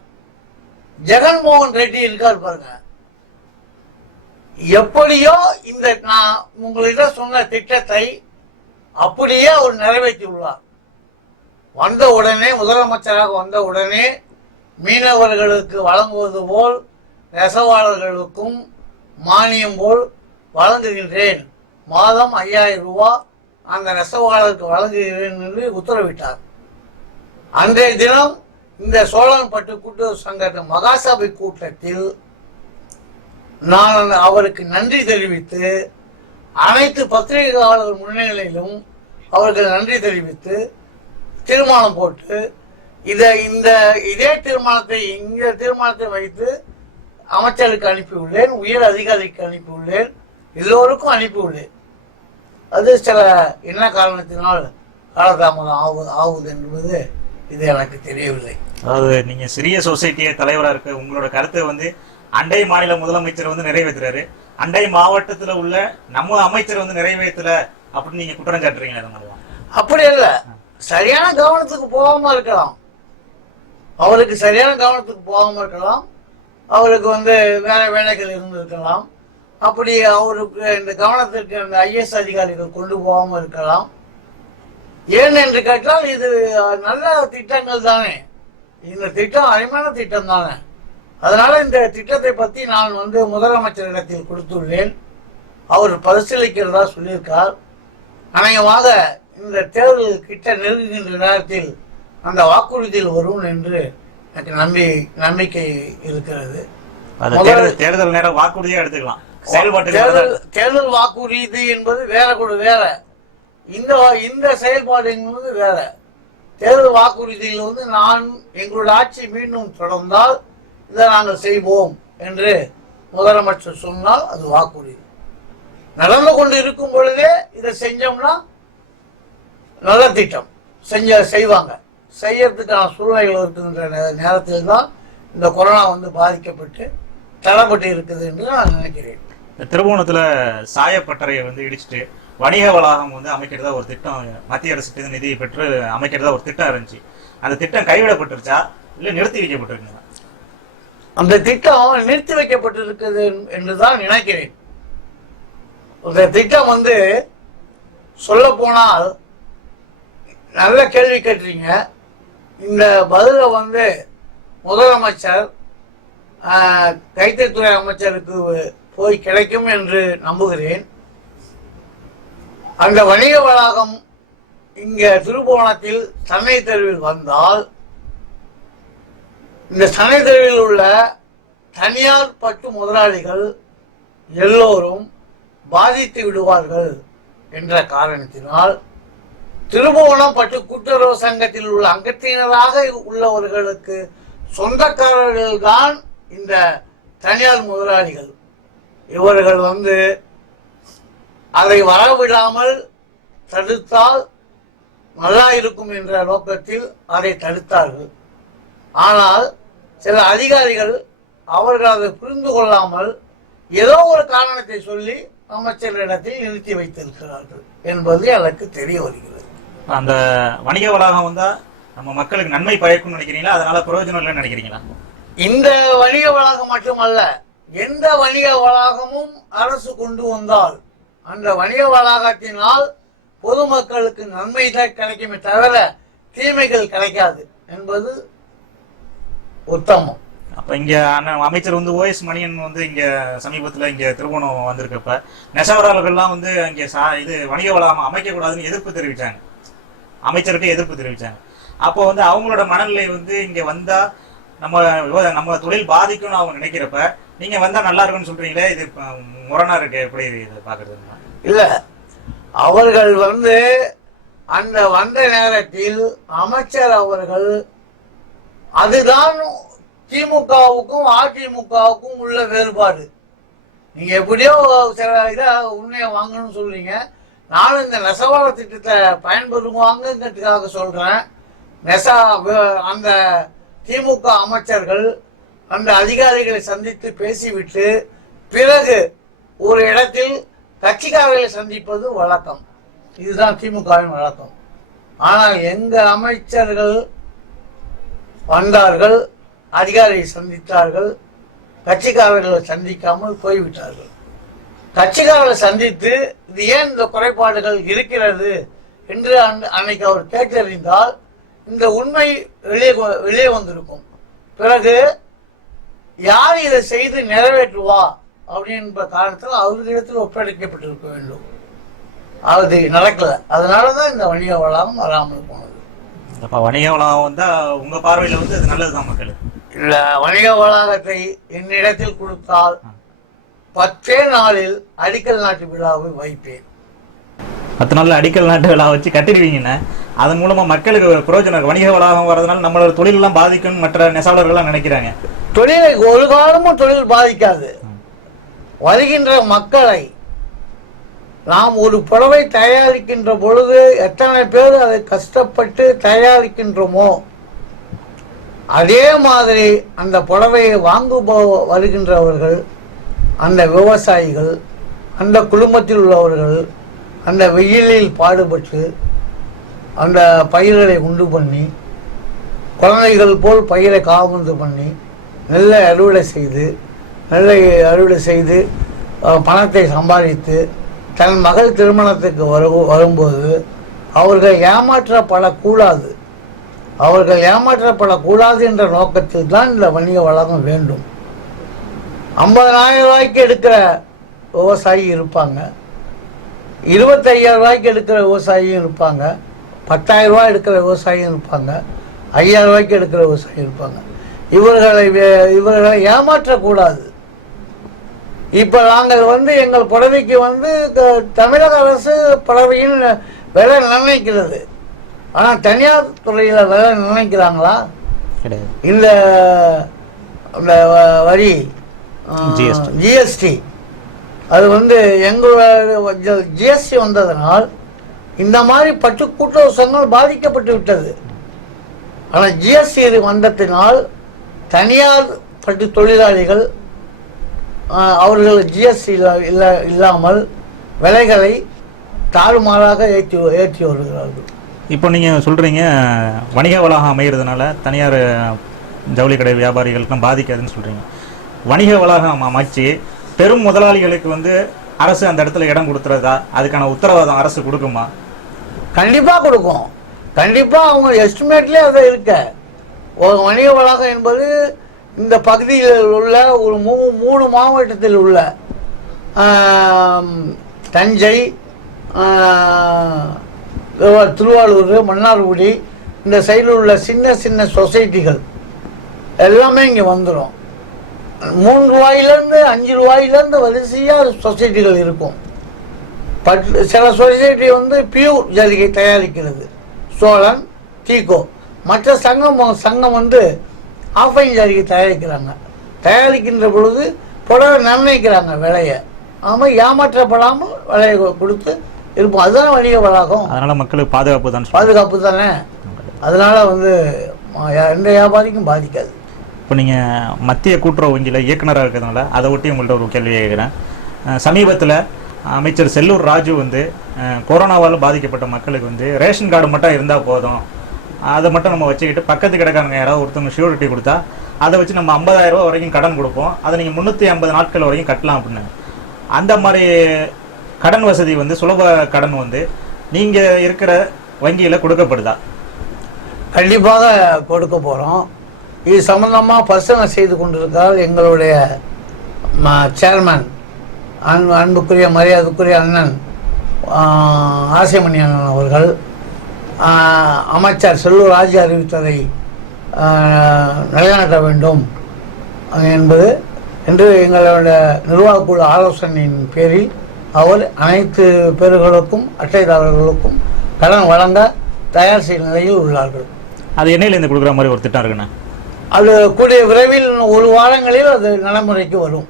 ஜெகன்மோகன் ரெட்டி இருக்கார் பாருங்க, எப்படியோ இந்த நான் உங்களிடம் சொன்ன திட்டத்தை அப்படியே அவர் நிறைவேற்றி உள்ளார். வந்த உடனே, முதலமைச்சராக வந்த உடனே மீனவர்களுக்கு வழங்குவது போல் நெசவாளர்களுக்கும் மானியம் போல் வழங்குகின்றேன், மாதம் 5000 ரூபாய் அந்த நெசவாளருக்கு வழங்குகிறேன் என்று உத்தரவிட்டார். அன்றைய தினம் இந்த சோழன்பட்டு கூட்டுறவு சங்க மகாசபை கூட்டத்தில் நான் அவருக்கு நன்றி தெரிவித்து, அனைத்து பத்திரிகையாளர்கள் முன்னிலையிலும் அவர்கள் நன்றி தெரிவித்து தீர்மானம் போட்டு இதே தீர்மானத்தை வைத்து அமைச்சருக்கு அனுப்பியுள்ளேன், உயர் அதிகாரிக்கு அனுப்பியுள்ளேன், எல்லோருக்கும் அனுப்பியுள்ளேன். அது சில என்ன காரணத்தினால் காலதாமதம் ஆகுது என்பது இது எனக்கு தெரியவில்லை. அதாவது நீங்க சிறிய சொசைட்டிய தலைவராக இருக்க உங்களோட கருத்தை வந்து அண்டை மாநில முதலமைச்சர் வந்து நிறைவேற்றுறாரு, அண்டை மாவட்டத்துல உள்ள நம்ம அமைச்சர் வந்து நிறைவேற்றல அப்படின்னு நீங்க குற்றம் சாட்டுறீங்க. அப்படி இல்ல, சரியான கவனத்துக்கு போகாம இருக்கலாம், அவருக்கு சரியான கவனத்துக்கு போகாம இருக்கலாம், அவருக்கு வந்து வேற வேலைகள் இருந்திருக்கலாம், அப்படி அவருக்கு இந்த கவனத்திற்கு அந்த ஐஏஎஸ் அதிகாரிகள் கொண்டு போகாம இருக்கலாம். ஏன் என்று கேட்டால் இது நல்ல திட்டங்கள் தானே, இந்த திட்டம் அருமையான திட்டம் தானே. அதனால இந்த திட்டத்தை பற்றி நான் வந்து முதலமைச்சரிடத்தில் கொடுத்துள்ளேன், அவர் பரிசீலிக்கிறதா சொல்லியிருக்கார். அநேகமாக இந்த தேர்தல் கிட்ட நெருங்குகின்ற நேரத்தில் அந்த வாக்குறுதியில் வரும் என்று எனக்கு நம்பிக்கை இருக்கிறது. தேர்தல் நேரம் வாக்குறுதியா எடுத்துக்கலாம். தேர்தல் வாக்குறுதி என்பது வேற, இந்த செயல்பாடு என்பது வேற. தேர்தல் வாக்குறுதியில் வந்து நான் எங்களுடைய ஆட்சி மீண்டும் தொடர்ந்தால் இதை நாங்கள் செய்வோம் என்று முதலமைச்சர் சொன்னால் அது வாக்குறுதி. நடந்து கொண்டு இருக்கும் பொழுதே இதை செஞ்சோம்னா நல்ல திட்டம் செய்வாங்க. செய்யறதுக்கான சூழ்நிலைகள் இருக்கின்ற நேரத்தில் தான் இந்த கொரோனா வந்து பாதிக்கப்பட்டு தடைப்பட்டு இருக்குது என்று நான் நினைக்கிறேன். திருபுவனத்துல சாயப்பட்டறையை வந்து இடிச்சுட்டு வணிக வளாகம் வந்து அமைக்கிறதா ஒரு திட்டம் மத்திய அரசு நிதியை பெற்று அமைக்கிறதா ஒரு திட்டம் இருந்துச்சு. அந்த திட்டம் கைவிடப்பட்டுருச்சா இல்ல நிறுத்தி வைக்கப்பட்டிருக்குங்களா? அந்த திட்டம் நிறுத்தி வைக்கப்பட்டிருக்குது என்றுதான் நினைக்கிறேன். அந்த திட்டம் வந்து சொல்ல போனால் நல்ல கேள்வி கேட்டீங்க. இந்த பதில வந்து முதலமைச்சர் கைத்தறித்துறை அமைச்சருக்கு போய் கிடைக்கும் என்று நம்புகிறேன். அந்த வணிக வளாகம் இங்க திருபுவனத்தில் சென்னை தெருவில் வந்தால் இந்த சென்னை தெருவில் உள்ள தனியார் பட்டு முதலாளிகள் எல்லோரும் பாதித்து விடுவார்கள் என்ற காரணத்தினால் திருபுவனம் பட்டு கூட்டுறவு சங்கத்தில் உள்ள அங்கத்தினராக உள்ளவர்களுக்கு சொந்தக்காரர்கள் தான் இந்த தனியார் முதலாளிகள். இவர்கள் வந்து அதை வரவிடாமல் தடுத்தால் நல்லா இருக்கும் என்ற நோக்கத்தில் அதை தடுத்தார்கள். ஆனால் சில அதிகாரிகள் அவர்கள் அதை புரிந்து கொள்ளாமல் ஏதோ ஒரு காரணத்தை சொல்லி அமைச்சரிடத்தில் நிறுத்தி வைத்திருக்கிறார்கள் என்பது எனக்கு தெரிய வருகிறது. அந்த வணிக வளாகம் வந்தா நம்ம மக்களுக்கு நன்மை பயக்கும்னு நினைக்கிறீங்களா? அதனால பிரயோஜனம் இல்லைன்னு நினைக்கிறீங்களா? இந்த வணிக வளாகம் மட்டுமல்ல, எந்த வணிக வளாகமும் அரசு கொண்டு வந்தால் அந்த வணிக வளாகத்தினால் பொதுமக்களுக்கு நன்மை தான் கிடைக்குமே தவிர தீமைகள் கிடைக்காது என்பது உத்தமம். அப்ப இங்க அமைச்சர் வந்து OS மணியன் வந்து இங்க சமீபத்துல இங்க திருவோணம் வந்திருக்கப்ப நெசவாளர்கள்லாம் வந்து இங்க இது வணிக வளாகம் அமைக்க கூடாதுன்னு எதிர்ப்பு தெரிவிச்சாங்க, அமைச்சருக்கு எதிர்ப்பு தெரிவிச்சாங்க. அப்போ வந்து அவங்களோட மனநிலை வந்து இங்க வந்தா நம்ம தொழில் பாதிக்கும்னு அவங்க நினைக்கிறப்ப நீங்க வந்தா நல்லா இருக்கும்னு சொல்றீங்களே, இது முரணா இருக்கு. எப்படி இதை பாக்குறது? இல்ல, அவர்கள் வந்து அந்த வந்த நேரத்தில் அமைச்சர் அவர்கள் அதுதான் திமுகவுக்கும் அதிமுகவுக்கும் உள்ள வேறுபாடு. நீங்க எப்படியோ சில இதை உண்மையை வாங்கணும்னு சொல்றீங்க. நானும் இந்த நெசவாள திட்டத்தை பயன்படுத்துவாங்கிறதுக்காக சொல்றேன். அந்த திமுக அமைச்சர்கள் அந்த அதிகாரிகளை சந்தித்து பேசிவிட்டு பிறகு ஒரு இடத்தில் கட்சிக்காரர்களை சந்திப்பது வழக்கம். இதுதான் திமுகவின் வழக்கம். ஆனால் எங்க அமைச்சர்கள் வந்தார்கள், அதிகாரியை சந்தித்தார்கள், கட்சிக்காரர்களை சந்திக்காமல் போய்விட்டார்கள். கட்சிக்காரர்களை சந்தித்து இது ஏன் இந்த குறைபாடுகள் இருக்கிறது என்று அன்னைக்கு அவர் கேட்டறிந்தால் இந்த உண்மை வெளியே வந்திருக்கும். பிறகு யார் இதை செய்து நிறைவேற்றுவா அப்படின்ற காரணத்தில் அவர்களிடத்தில் ஒப்படைக்கப்பட்டிருக்க வேண்டும். அது நடக்கல. அதனாலதான் இந்த வணிக வளாகம் வராமல் போனது. வணிக வளாகம் வந்தா உங்க பார்வையில வந்து அது நல்லதுதான் மக்களுக்கு. இல்ல, வணிக வளாகத்தை என்னிடத்தில் கொடுத்தால் 10 நாளில் அடிக்கல் நாட்டு விழாவை வைப்பேன். 10 நாள்ல அடிக்கல் நாட்டு விழா வச்சு கட்டிடுவீங்கன்னா அதன் மூலமா மக்களுக்கு பிரயோஜனம். வணிக வளாகம் வர்றதுனால நம்மளோட தொழில் எல்லாம் பாதிக்கும் மற்ற நெசவாளர்கள் நினைக்கிறாங்க. தொழிலை ஒரு காலமும் தொழில் பாதிக்காது. வருகின்ற மக்களை நாம் ஒரு புடவை தயாரிக்கின்ற பொழுது எத்தனை பேர் அதை கஷ்டப்பட்டு தயாரிக்கின்றோமோ அதே மாதிரி அந்த புடவையை வருகின்றவர்கள், அந்த விவசாயிகள், அந்த குடும்பத்தில் உள்ளவர்கள் அந்த வெயிலில் பாடுபட்டு அந்த பயிர்களை உண்டு பண்ணி குழந்தைகள் போல் பயிரை காபந்து பண்ணி நெல்லை அறுவடை செய்து பணத்தை சம்பாதித்து தன் மகள் திருமணத்துக்கு வரும்போது அவர்கள் ஏமாற்றப்படக்கூடாது என்ற நோக்கத்தில் தான் இந்த வணிக வளாகம் வேண்டும். 50,000 ரூபாய்க்கு எடுக்கிற விவசாயி இருப்பாங்க, 25,000 ரூபாய்க்கு எடுக்கிற விவசாயியும் இருப்பாங்க, 10,000 ரூபாய் எடுக்கிற விவசாயியும் இருப்பாங்க, 5,000 ரூபாய்க்கு எடுக்கிற விவசாயி இருப்பாங்க. இவர்களை ஏமாற்றக்கூடாது. இப்போ நாங்கள் வந்து எங்கள் புடவைக்கு வந்து தமிழக அரசு புடவையின் விலை நிர்ணயிக்கிறது. ஆனால் தனியார் துறையில் விலை நிர்ணயிக்கிறாங்களா? இந்த வரி ஜிஎஸ்டி அது வந்து எங்களோட ஜிஎஸ்டி வந்ததனால் இந்த மாதிரி பட்டு கூட்டுறவு சங்கங்கள் பாதிக்கப்பட்டு விட்டது. ஆனால் ஜிஎஸ்டி வந்ததினால் தனியார் பட்டு தொழிலாளிகள் அவர்கள் ஜிஎஸ்டி இல்லாமல் விலைகளை தாறுமாறாக ஏற்றி வருகிறார்கள். இப்போ நீங்கள் சொல்கிறீங்க வணிக வளாகம் அமைகிறதுனால தனியார் ஜவுளி கடை வியாபாரிகளுக்கும் பாதிக்காதுன்னு சொல்கிறீங்க. வணிக வளாகம் அமைச்சு பெரும் முதலாளிகளுக்கு வந்து அரசு அந்த இடத்துல இடம் கொடுத்துறதா, அதுக்கான உத்தரவாதம் அரசு கொடுக்குமா? கண்டிப்பாக கொடுக்கும். கண்டிப்பாக அவங்க எஸ்டிமேட்லேயே அதை இருக்க. ஒரு வணிக வளாகம் என்பது இந்த பகுதியில் உள்ள ஒரு 3 மாவட்டத்தில் உள்ள தஞ்சை, திருவாரூர், மன்னார்குடி, இந்த சைடில் உள்ள சின்ன சின்ன சொசைட்டிகள் எல்லாமே இங்கே வந்துடும். 3 ரூபாயிலேருந்து 5 ரூபாயிலேருந்து வரிசையாக சொசைட்டிகள் இருக்கும். சில சொசைட்டி வந்து பியூர் ஜரிகை தயாரிக்கிறது, சோழன், டீகோ. மற்ற சங்கம் வந்து ஆஃபைன் ஜரிகை தயாரிக்கிறாங்க. தயாரிக்கின்ற பொழுது புடவை நிர்ணயிக்கிறாங்க விலையை. ஆமாம், ஏமாற்றப்படாமல் விலையை கொடுத்து இருப்போம். அதுதான் வணிக வளாகம். அதனால் மக்களுக்கு பாதுகாப்பு தானே. அதனால வந்து எந்த வியாபாரிக்கும் பாதிக்காது. இப்போ நீங்கள் மத்திய கூட்டுறவு வங்கியில் இயக்குநராக இருக்கிறதுனால அதை ஒட்டி உங்கள்கிட்ட ஒரு கேள்வி கேட்குறேன். சமீபத்தில் அமைச்சர் செல்லூர் ராஜு வந்து கொரோனாவால் பாதிக்கப்பட்ட மக்களுக்கு வந்து ரேஷன் கார்டு மட்டும் இருந்தால் போதும், அதை மட்டும் நம்ம வச்சுக்கிட்டு பக்கத்து கிடக்காரங்க யாராவது ஒருத்தவங்க ஷூரிட்டி கொடுத்தா அதை வச்சு நம்ம 50,000 ரூபா வரைக்கும் கடன் கொடுப்போம், அதை நீங்கள் 350 நாட்கள் வரைக்கும் கட்டலாம் அப்படின்னு. அந்த மாதிரி கடன் வசதி வந்து சுலப கடன் வந்து நீங்கள் இருக்கிற வங்கியில் கொடுக்கப்படுதா? கண்டிப்பாக கொடுக்க போகிறோம். இது சம்பந்தமாக பரிசீலனை செய்து கொண்டிருக்கிறார் எங்களுடைய சேர்மன், அன்புக்குரிய மரியாதைக்குரிய அண்ணன் ஆசைமணி அண்ணன் அவர்கள். அமைச்சர் செல்லூர் ராஜு அறிவித்ததை நிலைநாட்ட வேண்டும் என்பது என்று எங்களுடைய நிர்வாகக்குழு ஆலோசனையின் பேரில் அவர் அனைத்து பேர்களுக்கும் அட்டைதாரர்களுக்கும் கடன் வழங்க தயார் செய்யும் நிலையில் உள்ளார்கள். அது என்னையிலேருந்து கொடுக்குற மாதிரி ஒரு திட்டம் இருக்குண்ணா? அது கூடிய விரைவில் 1 வாரங்களில் அது நடைமுறைக்கு வரும்.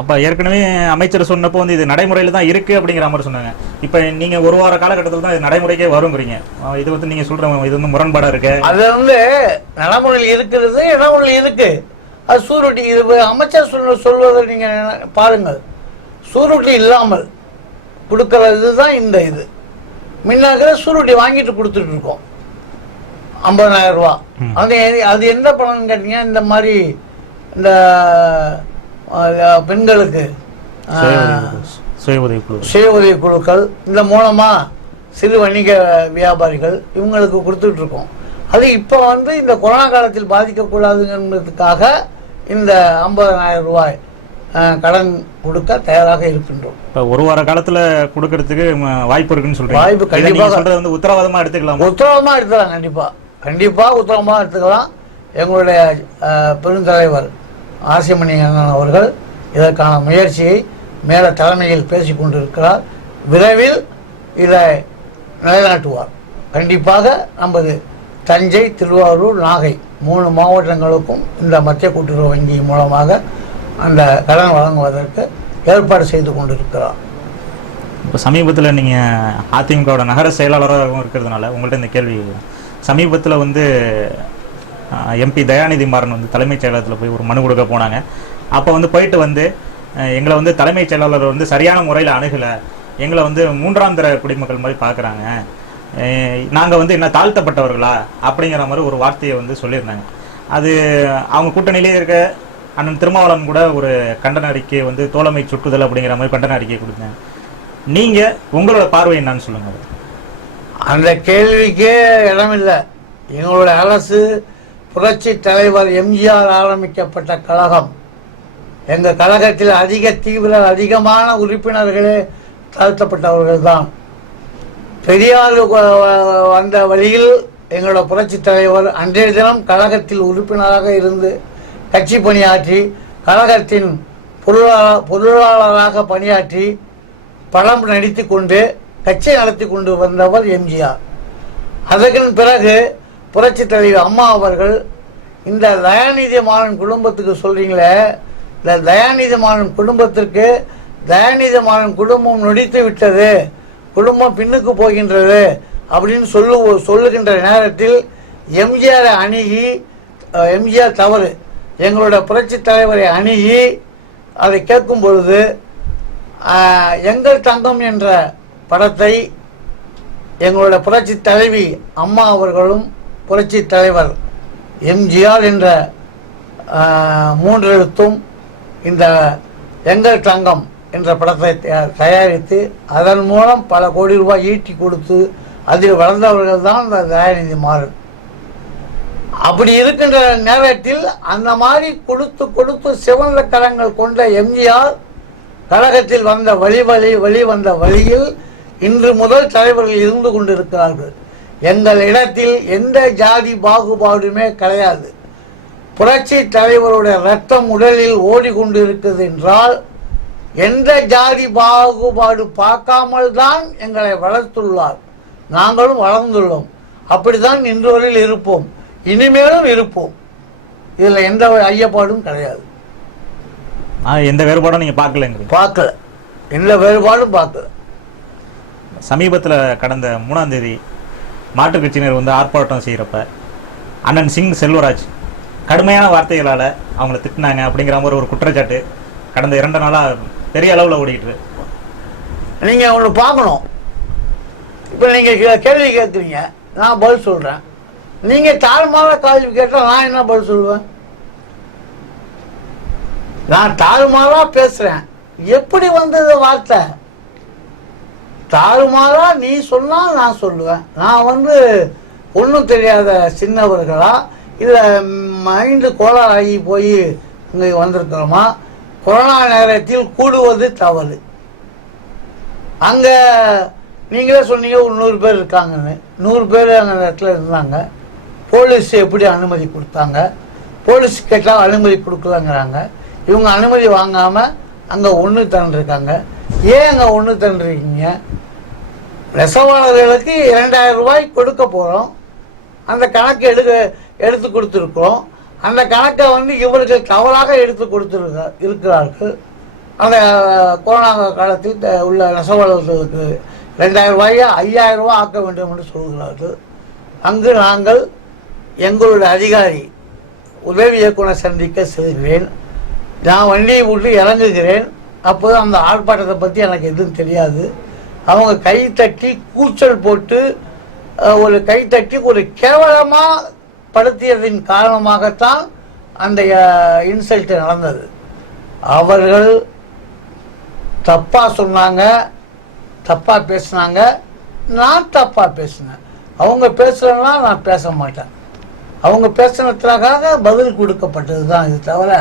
அப்போ ஏற்கனவே அமைச்சர் சொன்னப்போ வந்து இது நடைமுறையில் தான் இருக்குது அப்படிங்கிற மாதிரி சொன்னாங்க. இப்போ நீங்கள் 1 வார காலகட்டத்தில் தான் இது நடைமுறைக்கே வருங்கிறீங்க. இது வந்து நீங்கள் சொல்கிற இது வந்து முரண்பாடாக இருக்கு. அது வந்து நடைமுறையில் இருக்கிறது, நடைமுறையில் இருக்கு. அது சூருட்டி இது அமைச்சர் சொல்வதை நீங்கள் பாருங்கள். சூருட்டி இல்லாமல் கொடுக்கறது தான் இந்த இது. முன்னாக சூருட்டி வாங்கிட்டு கொடுத்துட்டு இருக்கோம் 50,000 ரூபா. அது எந்த பணம்னு கேட்டீங்கன்னா இந்த மாதிரி இந்த பெண்களுக்கு சுய உதவி குழுக்கள், இந்த மூலமாக சிறு வணிக வியாபாரிகள் இவங்களுக்கு கொடுத்துட்டு இருக்கோம். அது இப்போ வந்து இந்த கொரோனா காலத்தில் பாதிக்கக்கூடாதுங்கிறதுக்காக இந்த 50,000 ரூபாய் கடன் கொடுக்க தயாராக இருக்கின்றோம். இப்போ 1 வார காலத்தில் கொடுக்கறதுக்கு வாய்ப்பு இருக்குன்னு சொல்றீங்க. வாய்ப்பு கண்டிப்பாக சொல்றது வந்து உத்தரவாதமாக எடுத்துக்கலாம். உத்தரவாதமாக எடுத்துக்கலாம். கண்டிப்பாக உத்தரவாதமாக எடுத்துக்கலாம். எங்களுடைய பெருந்தலைவர் ஆசைமணி அண்ணன் அவர்கள் இதற்கான முயற்சியை மேல தலைமையில் பேசிக் கொண்டிருக்கிறார். விரைவில் இதை நிலைநாட்டுவார். கண்டிப்பாக நமது தஞ்சை, திருவாரூர், நாகை 3 மாவட்டங்களுக்கும் இந்த மத்திய கூட்டுறவு வங்கி மூலமாக அந்த கடன் வழங்குவதற்கு ஏற்பாடு செய்து கொண்டிருக்கிறார். இப்போ சமீபத்தில் நீங்கள் அதிமுகவோட நகர செயலாளராகவும் இருக்கிறதுனால உங்கள்கிட்ட இந்த கேள்வி, சமீபத்தில் வந்து எம்பி தயாநிதி மாறன் வந்து தலைமைச் செயலகத்தில் போய் ஒரு மனு கொடுக்க போனாங்க. அப்போ வந்து போயிட்டு வந்து எங்களை வந்து தலைமைச் செயலாளர் வந்து சரியான முறையில் அணுகலை, எங்களை வந்து 3ஆம் தர குடிமக்கள் மாதிரி பார்க்குறாங்க, நாங்கள் வந்து என்ன தாழ்த்தப்பட்டவர்களா அப்படிங்கிற மாதிரி ஒரு வார்த்தையை வந்து சொல்லியிருந்தாங்க. அது அவங்க கூட்டணியிலே இருக்க அண்ணன் திருமாவளவன் கூட ஒரு கண்டன அறிக்கை வந்து தோழமை சுட்டுதல் அப்படிங்கிற மாதிரி கண்டன அறிக்கை கொடுத்தாங்க. நீங்கள் உங்களோட பார்வை என்னன்னு சொல்லுங்கள். அந்த கேள்விக்கே இடமில்லை. எங்களோட அரசு புரட்சி தலைவர் எம்ஜிஆர் ஆரம்பிக்கப்பட்ட கழகம். எங்கள் கழகத்தில் அதிகமான உறுப்பினர்களே தாழ்த்தப்பட்டவர்கள் தான். பெரியார் வந்த வழியில் எங்களோட புரட்சி தலைவர் அன்றைய தினம் கழகத்தில் உறுப்பினராக இருந்து கட்சி பணியாற்றி கழகத்தின் பொருளாளராக பணியாற்றி படம் நடித்து கொண்டு கட்சி நடத்தி கொண்டு வந்தவர் எம்ஜிஆர். அதற்கு பிறகு புரட்சி தலைவர் அம்மா அவர்கள் இந்த தயாநிதி மாறன் குடும்பத்துக்கு சொல்றீங்களே, இந்த தயாநிதி மாறன் குடும்பத்திற்கு தயாநிதி மாறன் குடும்பம் நொடித்து விட்டது, குடும்பம் பின்னுக்கு போகின்றது அப்படின்னு சொல்லுகின்ற நேரத்தில் எம்ஜிஆரை அணுகி, எம்ஜிஆர் தவறு, எங்களோட புரட்சி தலைவரை அணுகி அதை கேட்கும் பொழுது எங்கள் தங்கம் என்ற படத்தை எங்களோட புரட்சி தலைவி அம்மா அவர்களும் புரட்சி தலைவர் எம்ஜிஆர் என்ற 3 எழுத்தும் இந்த எங்கள் தங்கம் என்ற படத்தை தயாரித்து அதன் மூலம் பல கோடி ரூபாய் ஈட்டி கொடுத்து அதில் வளர்ந்தவர்கள் தான் இந்த தயாநிதி மாறன். அப்படி இருக்கின்ற நேரத்தில் அந்த மாதிரி கொடுத்து சிவந்த கரங்கள் கொண்ட எம்ஜிஆர் கழகத்தில் வந்த வந்த வழியில் இன்று முதல் தலைவர்கள் இருந்து கொண்டிருக்கிறார்கள். எங்கள் இடத்தில் எந்த ஜாதி பாகுபாடுமே கிடையாது. புரட்சி தலைவருடைய ரத்தம் உடலில் ஓடிக்கொண்டிருக்கிறது என்றால் எந்த ஜாதி பாகுபாடு பார்க்காமல் தான் எங்களை வளர்த்துள்ளார். நாங்களும் வளர்ந்துள்ளோம். அப்படித்தான் இன்று வரையில் இருப்போம், இனிமேலும் இருப்போம். இதில் எந்த ஐயப்பாடும் கிடையாது. எந்த வேறுபாடும் நீங்கள் பார்க்கல? எந்த வேறுபாடும் பார்க்கல. சமீபத்தில் கடந்த 3ஆம் தேதி மாற்றுக் கட்சியினர் வந்து ஆர்ப்பாட்டம் செய்கிறப்ப அண்ணன் சிங் செல்வராஜ் கடுமையான வார்த்தைகளால் அவங்கள திட்டினாங்க அப்படிங்கிற மாதிரி ஒரு குற்றச்சாட்டு கடந்த 2 நாளாக பெரிய அளவில் ஓடிக்கிட்டு. நீங்கள் ஒன்று பார்க்கணும். இப்போ நீங்கள் கேள்வி கேட்குறீங்க, நான் பதில் சொல்கிறேன். நீங்கள் தாழ்மான கேள்வி கேட்டால் நான் என்ன பதில் சொல்லுவேன்? நான் தாறுமாறாக பேசுகிறேன். எப்படி வந்தது வார்த்தை? தாறுமாறா நீ சொன்னால் நான் சொல்லுவேன். நான் வந்து ஒன்றும் தெரியாத சின்னவர்களா இல்லை மைண்டு கோளாறாகி போய் இங்கே வந்திருக்கிறோமா? கொரோனா நேரத்தில் கூடுவது தவறு. அங்கே நீங்களே சொன்னீங்க ஒரு 100 பேர் இருக்காங்கன்னு. 100 பேர் அந்த இடத்துல இருந்தாங்க. போலீஸ் எப்படி அனுமதி கொடுத்தாங்க? போலீஸ் கேட்டால் அனுமதி கொடுக்கலங்கிறாங்க. இவங்க அனுமதி வாங்காமல் அங்கே ஒன்று திரண்டிருக்காங்க. ஏன் அங்கே ஒன்று திரண்டிருக்கீங்க? நெசவாளர்களுக்கு 2000 ரூபாய் கொடுக்க போகிறோம். அந்த கணக்கு எடுத்து கொடுத்துருக்கோம். அந்த கணக்கை வந்து இவர்கள் தவறாக எடுத்து இருக்கிறார்கள். அந்த கொரோனா காலத்தில் உள்ள நெசவாளர்களுக்கு 2000 ரூபாயை 5000 ரூபாய் ஆக்க வேண்டும் என்று சொல்கிறார்கள். அங்கு நாங்கள் எங்களுடைய அதிகாரி உதவி இயக்குனர் சந்திக்க செல்கிறேன். நான் வண்டியை விட்டு இறங்குகிறேன். அப்போது அந்த ஆர்ப்பாட்டத்தை பற்றி எனக்கு எதுவும் தெரியாது. அவங்க கைத்தட்டி கூச்சல் போட்டு ஒரு கைத்தட்டி ஒரு கேவலமாக படுத்தியதின் காரணமாகத்தான் அந்த இன்சல்ட் நடந்தது. அவர்கள் தப்பாக சொன்னாங்க, தப்பாக பேசினாங்க, நான் தப்பாக பேசினேன். அவங்க பேசுகிறேன்னா நான் பேச மாட்டேன். அவங்க பேசுனதுக்காக பதில் கொடுக்கப்பட்டது தான். இது தவிர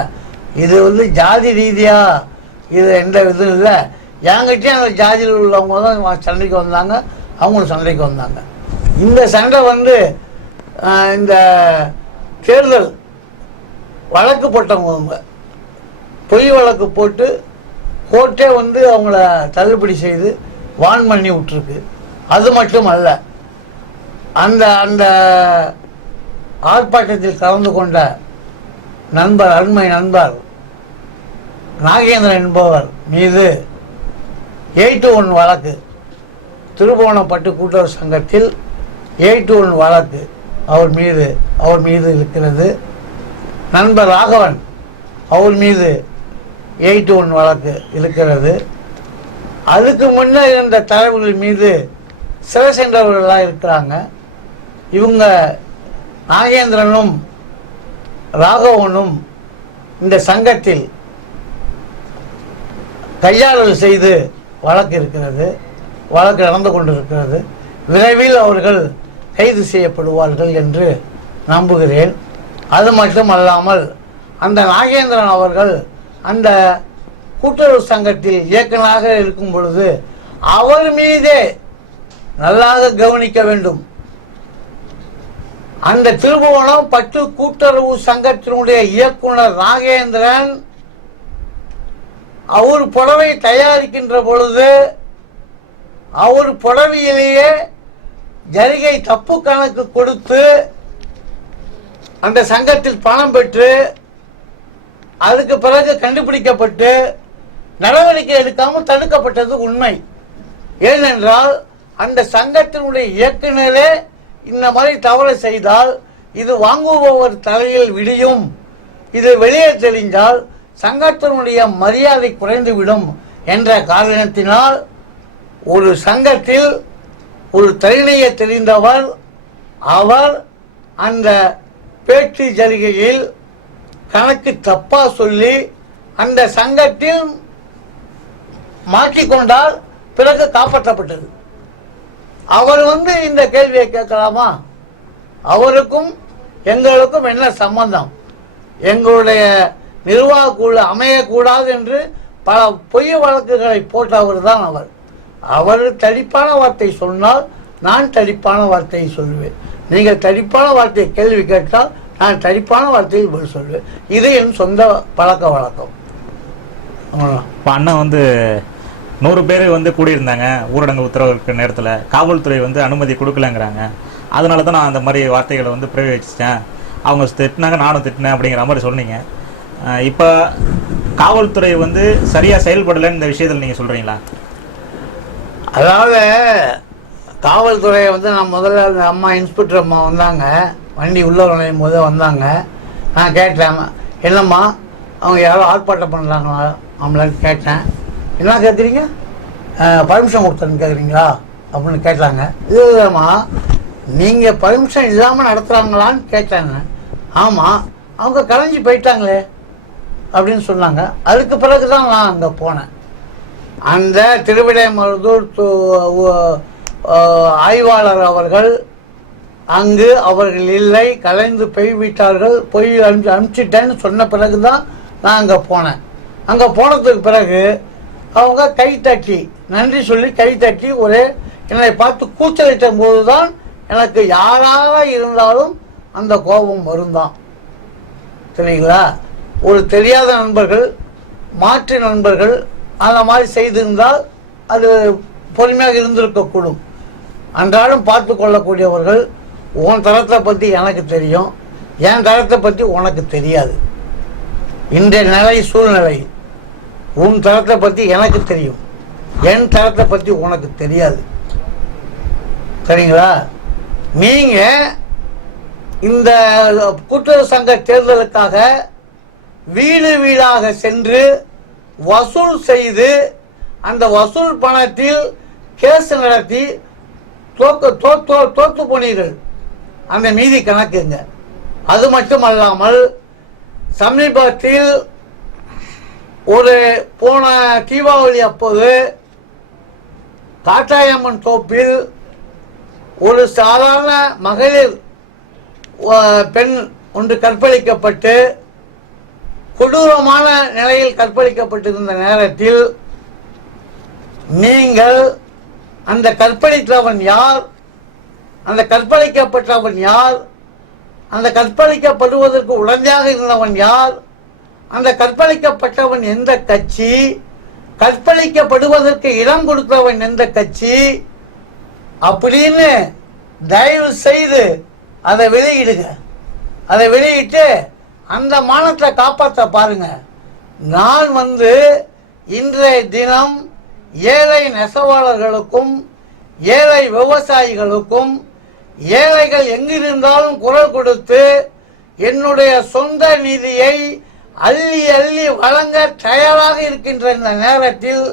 இது வந்து ஜாதி ரீதியாக இது எந்த இதுவும் இல்லை. என்கிட்டயும் அந்த ஜாதியில் உள்ளவங்க தான் சண்டைக்கு வந்தாங்க, அவங்களும் சண்டைக்கு வந்தாங்க. இந்த சண்டை வந்து இந்த தேர்தல் வழக்கு போட்டவங்க பொய் வழக்கு போட்டு கோர்ட்டே வந்து அவங்கள தள்ளுபடி செய்து வான் பண்ணி விட்டுருக்கு. அது மட்டும் அல்ல, அந்த அந்த ஆர்ப்பாட்டத்தில் கலந்து கொண்ட நண்பர், அருமை நண்பர் நாகேந்திரன் என்பவர் மீது 8-1 வழக்கு, திருபுவனப்பட்டு கூட்டுறவு சங்கத்தில் 8-1 வழக்கு அவர் மீது இருக்கிறது. நண்பர் ராகவன் அவர் மீது 8-1 வழக்கு இருக்கிறது. அதுக்கு முன்னே இருந்த தலைவர்கள் மீது சிறை சென்றவர்களாக இருக்கிறாங்க. இவங்க நாகேந்திரனும் ராகவனும் இந்த சங்கத்தில் கையாளல் செய்து வழக்கு இருக்கிறது, வழக்கு நடந்து கொண்டிருக்கிறது. விரைவில் அவர்கள் கைது செய்யப்படுவார்கள் என்று நம்புகிறேன். அது மட்டும் அல்லாமல் அந்த நாகேந்திரன் அவர்கள் அந்த கூட்டுறவு சங்கத்தில் இயக்குநராக இருக்கும் பொழுது அவர் மீதே நல்லாக கவனிக்க வேண்டும். அந்த திருபுவனம் பட்டு கூட்டுறவு சங்கத்தினுடைய இயக்குனர் நாகேந்திரன் அவர் புடவை தயாரிக்கின்ற பொழுது அவர் புடவையிலேயே ஜரிகை தப்பு கணக்கு கொடுத்து அந்த சங்கத்தில் பணம் பெற்று அதுக்கு பிறகு கண்டுபிடிக்கப்பட்டு நடவடிக்கை எடுக்காமல் தடுக்கப்பட்டது உண்மை. ஏனென்றால் அந்த சங்கத்தினுடைய இயக்குநரே இந்த மாதிரி தவறு செய்தால் இது வாங்குபவர் தலையில் விடியும், இது வெளியே தெரிந்தால் சங்கத்தினுடைய மரியாதை குறைந்துவிடும் என்ற காரணத்தினால் ஒரு சங்கத்தில் ஒரு தனிநெய்ய தெரிந்தவர் அவர் அந்த பேச்சு ஜரிகையில் கணக்கு தப்பா சொல்லி அந்த சங்கத்தில் மாற்றிக்கொண்டால் பிறகு காப்பாற்றப்பட்டது. அவர் இந்த கேள்வியை கேட்கலாமா? அவருக்கும் எங்களுக்கும் என்ன சம்பந்தம்? எங்களுடைய நிர்வாக குழு அமையக்கூடாது என்று பல பொய் வழக்குகளை போட்டவர் தான் அவர். அவர் தடிப்பான வார்த்தை சொன்னால் நான் தடிப்பான வார்த்தையை சொல்லுவேன். நீங்கள் தடிப்பான வார்த்தையை கேள்வி கேட்டால் நான் தடிப்பான வார்த்தையை பதில் சொல்லுவேன். இது என் சொந்த பழக்க வழக்கம். இப்போ அண்ணன் 100 பேர் கூடியிருந்தாங்க ஊரடங்கு உத்தரவு நேரத்தில், காவல்துறை அனுமதி கொடுக்கலங்கிறாங்க. அதனால தான் நான் அந்த மாதிரி வார்த்தைகளை பிரயோகிச்சிட்டேன். அவங்க திட்டினாங்க, நானும் திட்டினேன் அப்படிங்கிற மாதிரி சொன்னீங்க. இப்போ காவல்துறை சரியாக செயல்படலைன்னு இந்த விஷயத்தில் நீங்கள் சொல்கிறீங்களா? அதாவது காவல்துறையை நான் முதல்ல அந்த அம்மா இன்ஸ்பெக்டர் அம்மா வந்தாங்க, வண்டி உள்ளே நுழையும் போது வந்தாங்க. நான் கேட்டேன், என்னம்மா அவங்க யாரோ ஆர்ப்பாட்டம் பண்ணுறாங்களா அவங்களான்னு கேட்டேன். என்ன கேட்குறீங்க, பர்மிஷன் கொடுத்தேன்னு கேட்குறீங்களா அப்படின்னு கேட்டாங்க. இல்லைம்மா நீங்கள் பர்மிஷன் இல்லாமல் நடத்துகிறாங்களான்னு கேட்டாங்க. ஆமாம், அவங்க கலைஞ்சி போயிட்டாங்களே அப்படின்னு சொன்னாங்க. அதுக்கு பிறகு தான் நான் அங்கே போனேன். அந்த திருவிடைமருதூர் ஆய்வாளர் அவர்கள் அங்கு அவர்கள் இல்லை, கலைந்து போய்விட்டார்கள், போய் அனுப்பிச்சிட்டேன்னு சொன்ன பிறகு தான் நான் அங்கே போனேன். அங்கே போனதுக்கு பிறகு அவங்க கை தட்டி நன்றி சொல்லி கை தட்டி என்னை பார்த்து கூச்சலிட்ட போது தான் எனக்கு யாராக இருந்தாலும் அந்த கோபம் வரும் தான். சரிங்களா? ஒரு தெரியாத நண்பர்கள், மாற்று நண்பர்கள் அந்த மாதிரி செய்திருந்தால் அது பொறுமையாக இருந்திருக்கக்கூடும். அன்றாடம் பார்த்து கொள்ளக்கூடியவர்கள், உன் தரத்தை பற்றி எனக்கு தெரியும், என் தரத்தை பற்றி உனக்கு தெரியாது. இன்றைய நிலை சூழ்நிலை, உன் தரத்தை பற்றி எனக்கு தெரியும், என் தரத்தை பற்றி உனக்கு தெரியாது. சரிங்களா? நீங்கள் இந்த கூட்டுறவு சங்க தேர்தலுக்காக வீடு வீடாக சென்று வசூல் செய்து அந்த வசூல் பணத்தில் கேஸ் நடத்தி தோற்று போனீர்கள். அந்த மீதி கணக்குங்க. அது மட்டுமல்லாமல் சமீபத்தில் போன தீபாவளி அப்போது காட்டாயம்மன் தோப்பில் ஒரு சாதாரண மகளிர் பெண் ஒன்று கற்பழிக்கப்பட்டு கொடூரமான நிலையில் கற்பழிக்கப்பட்டிருந்த நேரத்தில் நீங்கள் அந்த கற்பழித்தவன் யார், அந்த கற்பழிக்கப்பட்டவன் யார், அந்த கற்பழிக்கப்படுவதற்கு உடந்தையாக இருந்தவன் யார், அந்த கற்பழிக்கப்பட்டவன் எந்த கட்சி, கற்பழிக்கப்படுவதற்கு இடம் கொடுத்தவன் எந்த கட்சி அப்படின்னு தயவு செய்து அதை வெளியிடுங்க. அதை வெளியிட்டு அந்த மானத்தை காப்பாற்ற பாருங்க. நான் இன்றைய தினம் ஏழை நெசவாளர்களுக்கும் ஏழை விவசாயிகளுக்கும் ஏழைகள் எங்கிருந்தாலும் குரல் கொடுத்து என்னுடைய சொந்த நிதியை அள்ளி அள்ளி வழங்க தயாராக இருக்கின்ற இந்த நேரத்தில்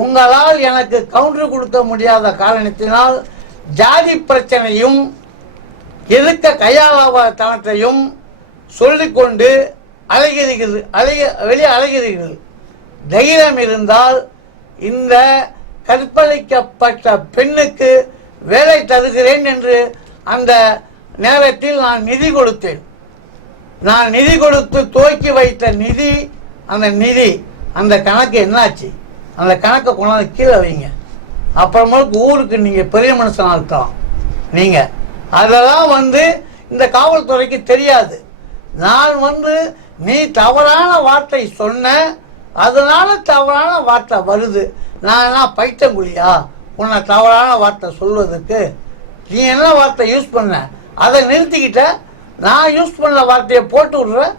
உங்களால் எனக்கு கவுண்டர் கொடுக்க முடியாத காரணத்தினால் ஜாதி பிரச்சனையும் எதிர்க்க கையாளத்தனத்தையும் சொல்லிக்கொண்டு வெளியே அலைகிறீர்கள். தைரியம் இருந்தால் இந்த கற்பழிக்கப்பட்ட பெண்ணுக்கு வேலை தருகிறேன் என்று அந்த நேரத்தில் நான் நிதி கொடுத்தேன். நான் நிதி கொடுத்து துவக்கி வைத்த நிதி, அந்த கணக்கு என்னாச்சு? அந்த கணக்கை கொண்டாந்து கீழே வைங்க. அப்புறமேலுக்கு ஊருக்கு நீங்கள் பெரிய மனுஷனாக இருக்கலாம். நீங்கள் அதெல்லாம் இந்த காவல்துறைக்கு தெரியாது. நான் நீ தவறான வார்த்தை சொன்ன, அதனால தவறான வார்த்தை வருது. நான் என்ன பைத்தங்குழியா உன்னை தவறான வார்த்தை சொல்வதற்கு? நீ என்ன வார்த்தை யூஸ் பண்ண அதை நிறுத்திக்கிட்ட, நான் யூஸ் பண்ண வார்த்தையை போட்டு விடுறேன்.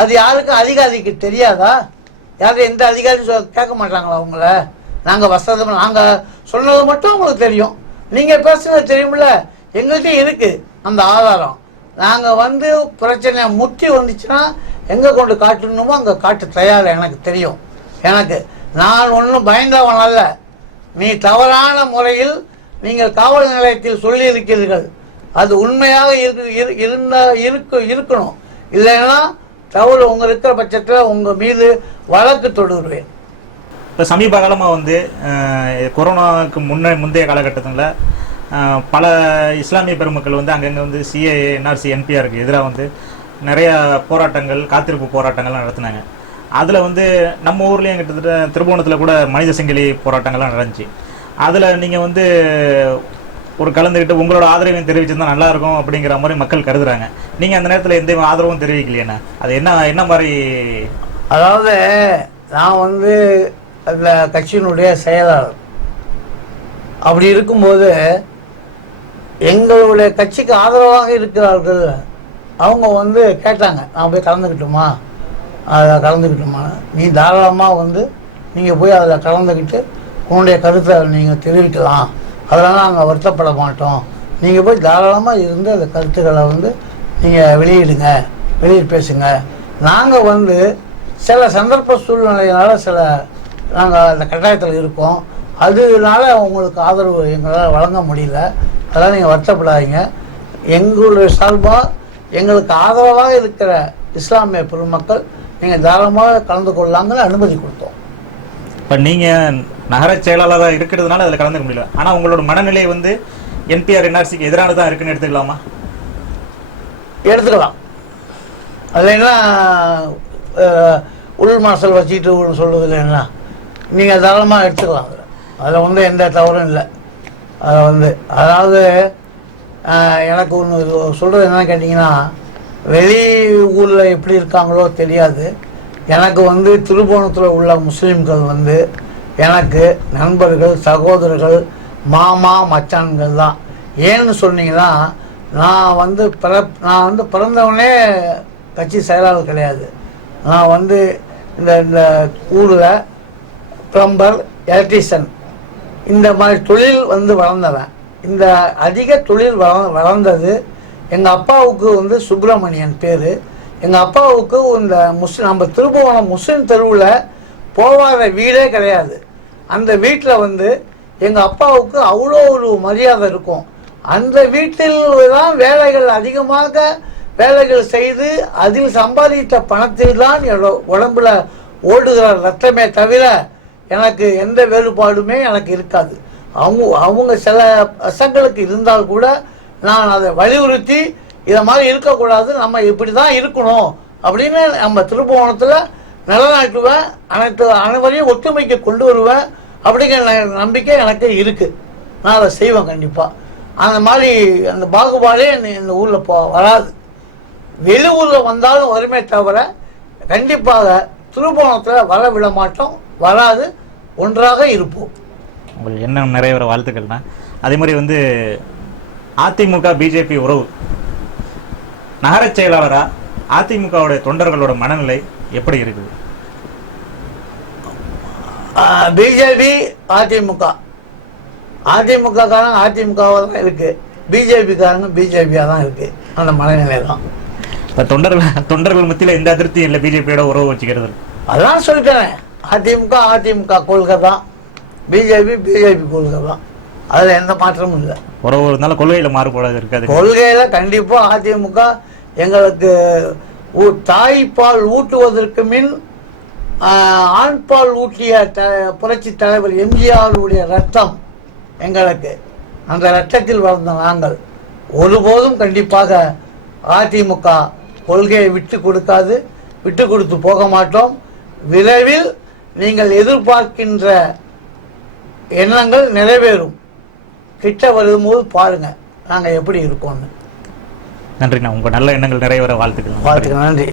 அது யாருக்கும் அதிகாரிக்கு தெரியாதா? யாரும் எந்த அதிகாரி கேட்க மாட்டாங்களா உங்களை? நாங்கள் சொன்னது மட்டும் உங்களுக்கு தெரியும். நீங்கள் பேசுனது தெரியுமில்ல, எங்கள்கிட்ட இருக்கு அந்த ஆதாரம். நாங்கள் வந்து பிரச்சனை முத்தி வந்துச்சுன்னா எங்கே கொண்டு காட்டணுமோ அங்கே காட்ட தயார். எனக்கு தெரியும். எனக்கு நான் ஒன்றும் பயந்தவன் அல்ல. நீ தவறான முறையில் நீங்கள் காவல் நிலையத்தில் சொல்லியிருக்கிறீர்கள். அது உண்மையாக இருக்கணும். இல்லைன்னா தவறு உங்க இருக்கிற பட்சத்தில் உங்க மீது வழக்கு தொடுவேன். இப்போ சமீப காலமாக வந்து கொரோனாவுக்கு முந்தைய காலகட்டத்தில் பல இஸ்லாமிய பெருமக்கள் வந்து அங்கங்கே வந்து சிஏஏ என்ஆர்சி என்பிஆருக்கு எதிராக வந்து நிறையா போராட்டங்கள், காத்திருப்பு போராட்டங்கள்லாம் நடத்தினாங்க. அதில் வந்து நம்ம ஊர்லேயும் கிட்டத்தட்ட திருபுவனத்தில் கூட மனித சங்கிலி போராட்டங்கள்லாம் நடந்துச்சு. அதில் நீங்கள் வந்து ஒரு கலந்துக்கிட்டு உங்களோட ஆதரவையும் தெரிவிச்சிருந்தா நல்லா இருக்கும் அப்படிங்கிற மாதிரி மக்கள் கருதுறாங்க. நீங்கள் அந்த நேரத்தில் எந்த ஆதரவும் தெரிவிக்கலையேண்ணா, அது என்ன மாதிரி? அதாவது நான் வந்து அந்த கட்சியினுடைய செயலாளர். அப்படி இருக்கும்போது எங்களுடைய கட்சிக்கு ஆதரவாக இருக்கிறார்கள். அவங்க வந்து கேட்டாங்க, நான் போய் கலந்துக்கிட்டோமா, அதில் கலந்துக்கிட்டோமா. நீ தாராளமாக வந்து நீங்கள் போய் அதில் கலந்துக்கிட்டு உன்னுடைய கருத்தை நீங்கள் தெரிவிக்கலாம். அதெல்லாம் நாங்கள் வருத்தப்பட மாட்டோம். நீங்கள் போய் தாராளமாக இருந்து அந்த கருத்துக்களை வந்து நீங்கள் வெளியிட்டு பேசுங்க. நாங்கள் வந்து சில சந்தர்ப்ப சூழ்நிலையினால் நாங்கள் அந்த கட்டாயத்தில் இருக்கோம். அதனால உங்களுக்கு ஆதரவு எங்களால் வழங்க முடியல. அதெல்லாம் நீங்கள் வருத்தப்படாதீங்க. எங்களுடைய சார்பாக எங்களுக்கு ஆதரவாக இருக்கிற இஸ்லாமிய பெருமக்கள் நீங்கள் தாராளமாக கலந்து கொள்ளலாங்கிற அனுமதி கொடுத்தோம். இப்போ நீங்கள் நகர செயலாளராக இருக்கிறதுனால அதில் கலந்துக்க முடியல. ஆனால் உங்களோட மனநிலை வந்து என்பிஆர் என்ஆர்சிக்கு எதிரானதான் இருக்குன்னு எடுத்துக்கலாமா? எடுத்துக்கலாம். அதில் என்ன உள் மனசில் வச்சுக்கிட்டு சொல்லுவதில்லை. என்ன நீங்கள் தாராளமாக எடுத்துக்கலாம். அதில் வந்து எந்த தவறும் இல்லை. அதை வந்து அதாவது எனக்கு ஒன்று சொல்கிறது என்னன்னு கேட்டிங்கன்னா, வெளி ஊரில் எப்படி இருக்காங்களோ தெரியாது. எனக்கு வந்து திருபுவனத்தில் உள்ள முஸ்லீம்கள் வந்து எனக்கு நண்பர்கள், சகோதரர்கள், மாமா, மச்சான்கள் தான். ஏன்னு சொன்னீங்கன்னா, நான் வந்து பிறந்தவனே கட்சி செயலாளர் கிடையாது. நான் வந்து இந்த ஊரில் பிளம்பர், எலக்ட்ரிஷியன் இந்த மாதிரி தொழில் வந்து வளர்ந்தவன். இந்த அதிக தொழில் வளர்ந்தது எங்கள் அப்பாவுக்கு வந்து சுப்பிரமணியன் பேர். எங்கள் அப்பாவுக்கு இந்த நம்ம திருபுவனம் முஸ்லீம் தெருவில் போகாத வீடே கிடையாது. அந்த வீட்டில் வந்து எங்கள் அப்பாவுக்கு அவ்வளோ ஒரு மரியாதை இருக்கும். அந்த வீட்டில் தான் அதிகமாக வேலைகள் செய்து அதில் சம்பாதித்த பணத்தில் தான் உடம்புல ஓடுகிற ரத்தமே தவிர எனக்கு எந்த வேறுபாடுமே எனக்கு இருக்காது. அவங்க சில பசங்களுக்கு இருந்தால் கூட நான் அதை வலியுறுத்தி இதை மாதிரி இருக்கக்கூடாது, நம்ம இப்படி தான் இருக்கணும் அப்படின்னு நம்ம திருபுவனத்தில் நிலநாட்டுவேன். அனைவரையும் ஒற்றுமைக்கு கொண்டு வருவேன் அப்படிங்கிற நம்பிக்கை எனக்கு இருக்குது. நான் அதை செய்வேன் கண்டிப்பாக. அந்த மாதிரி அந்த பாகுபாடே இந்த ஊரில் வராது. வெளியூரில் வந்தாலும் வருமே தவிர கண்டிப்பாக திருபுவனத்தில் வர விட மாட்டோம், வராது. ஒன்றாக இருப்போம். உங்கள் எண்ணம் நிறைவேற வாழ்த்துக்கள் தான். அதே மாதிரி வந்து அதிமுக பிஜேபி உறவு நகர செயலாளரா அதிமுகவுடைய தொண்டர்களோட மனநிலை எப்படி இருக்குது? பிஜேபி அதிமுக காரங்க அதிமுகவாக தான் இருக்கு, பிஜேபி காரங்க பிஜேபியாக தான் இருக்கு. அந்த மனநிலை தான். இப்போ தொண்டர்கள் மத்தியில் எந்த அதிருப்தியும் இல்லை பிஜேபியோட உறவு வச்சுக்கிறது. அதான் சொல்லிட்டேன். அதிமுக கொள்கை தான், பிஜேபி கொள்கை தான். அதில் எந்த மாற்றமும் இல்லை. உறவு இருந்தாலும் கொள்கையில் மாறுபாடு இருக்காது. கொள்கையில் கண்டிப்பாக அதிமுக எங்களுக்கு தாய்ப்பால் ஊட்டுவதற்கு மின் ஆண்பால் ஊட்டிய புரட்சி தலைவர் எம்ஜிஆருடைய ரத்தம் எங்களுக்கு. அந்த ரத்தத்தில் வளர்ந்த நாங்கள் ஒருபோதும் கண்டிப்பாக அதிமுக கொள்கையை விட்டு கொடுத்து போக மாட்டோம். விரைவில் நீங்கள் எதிர்பார்க்கின்ற எண்ணங்கள் நிறைவேறும். கிட்ட வரும்போது பாருங்க நாங்கள் எப்படி இருக்கோம்னு. நன்றிண்ணா. உங்கள் நல்ல எண்ணங்கள் நிறைவேற வாழ்த்துக்கள். நன்றி.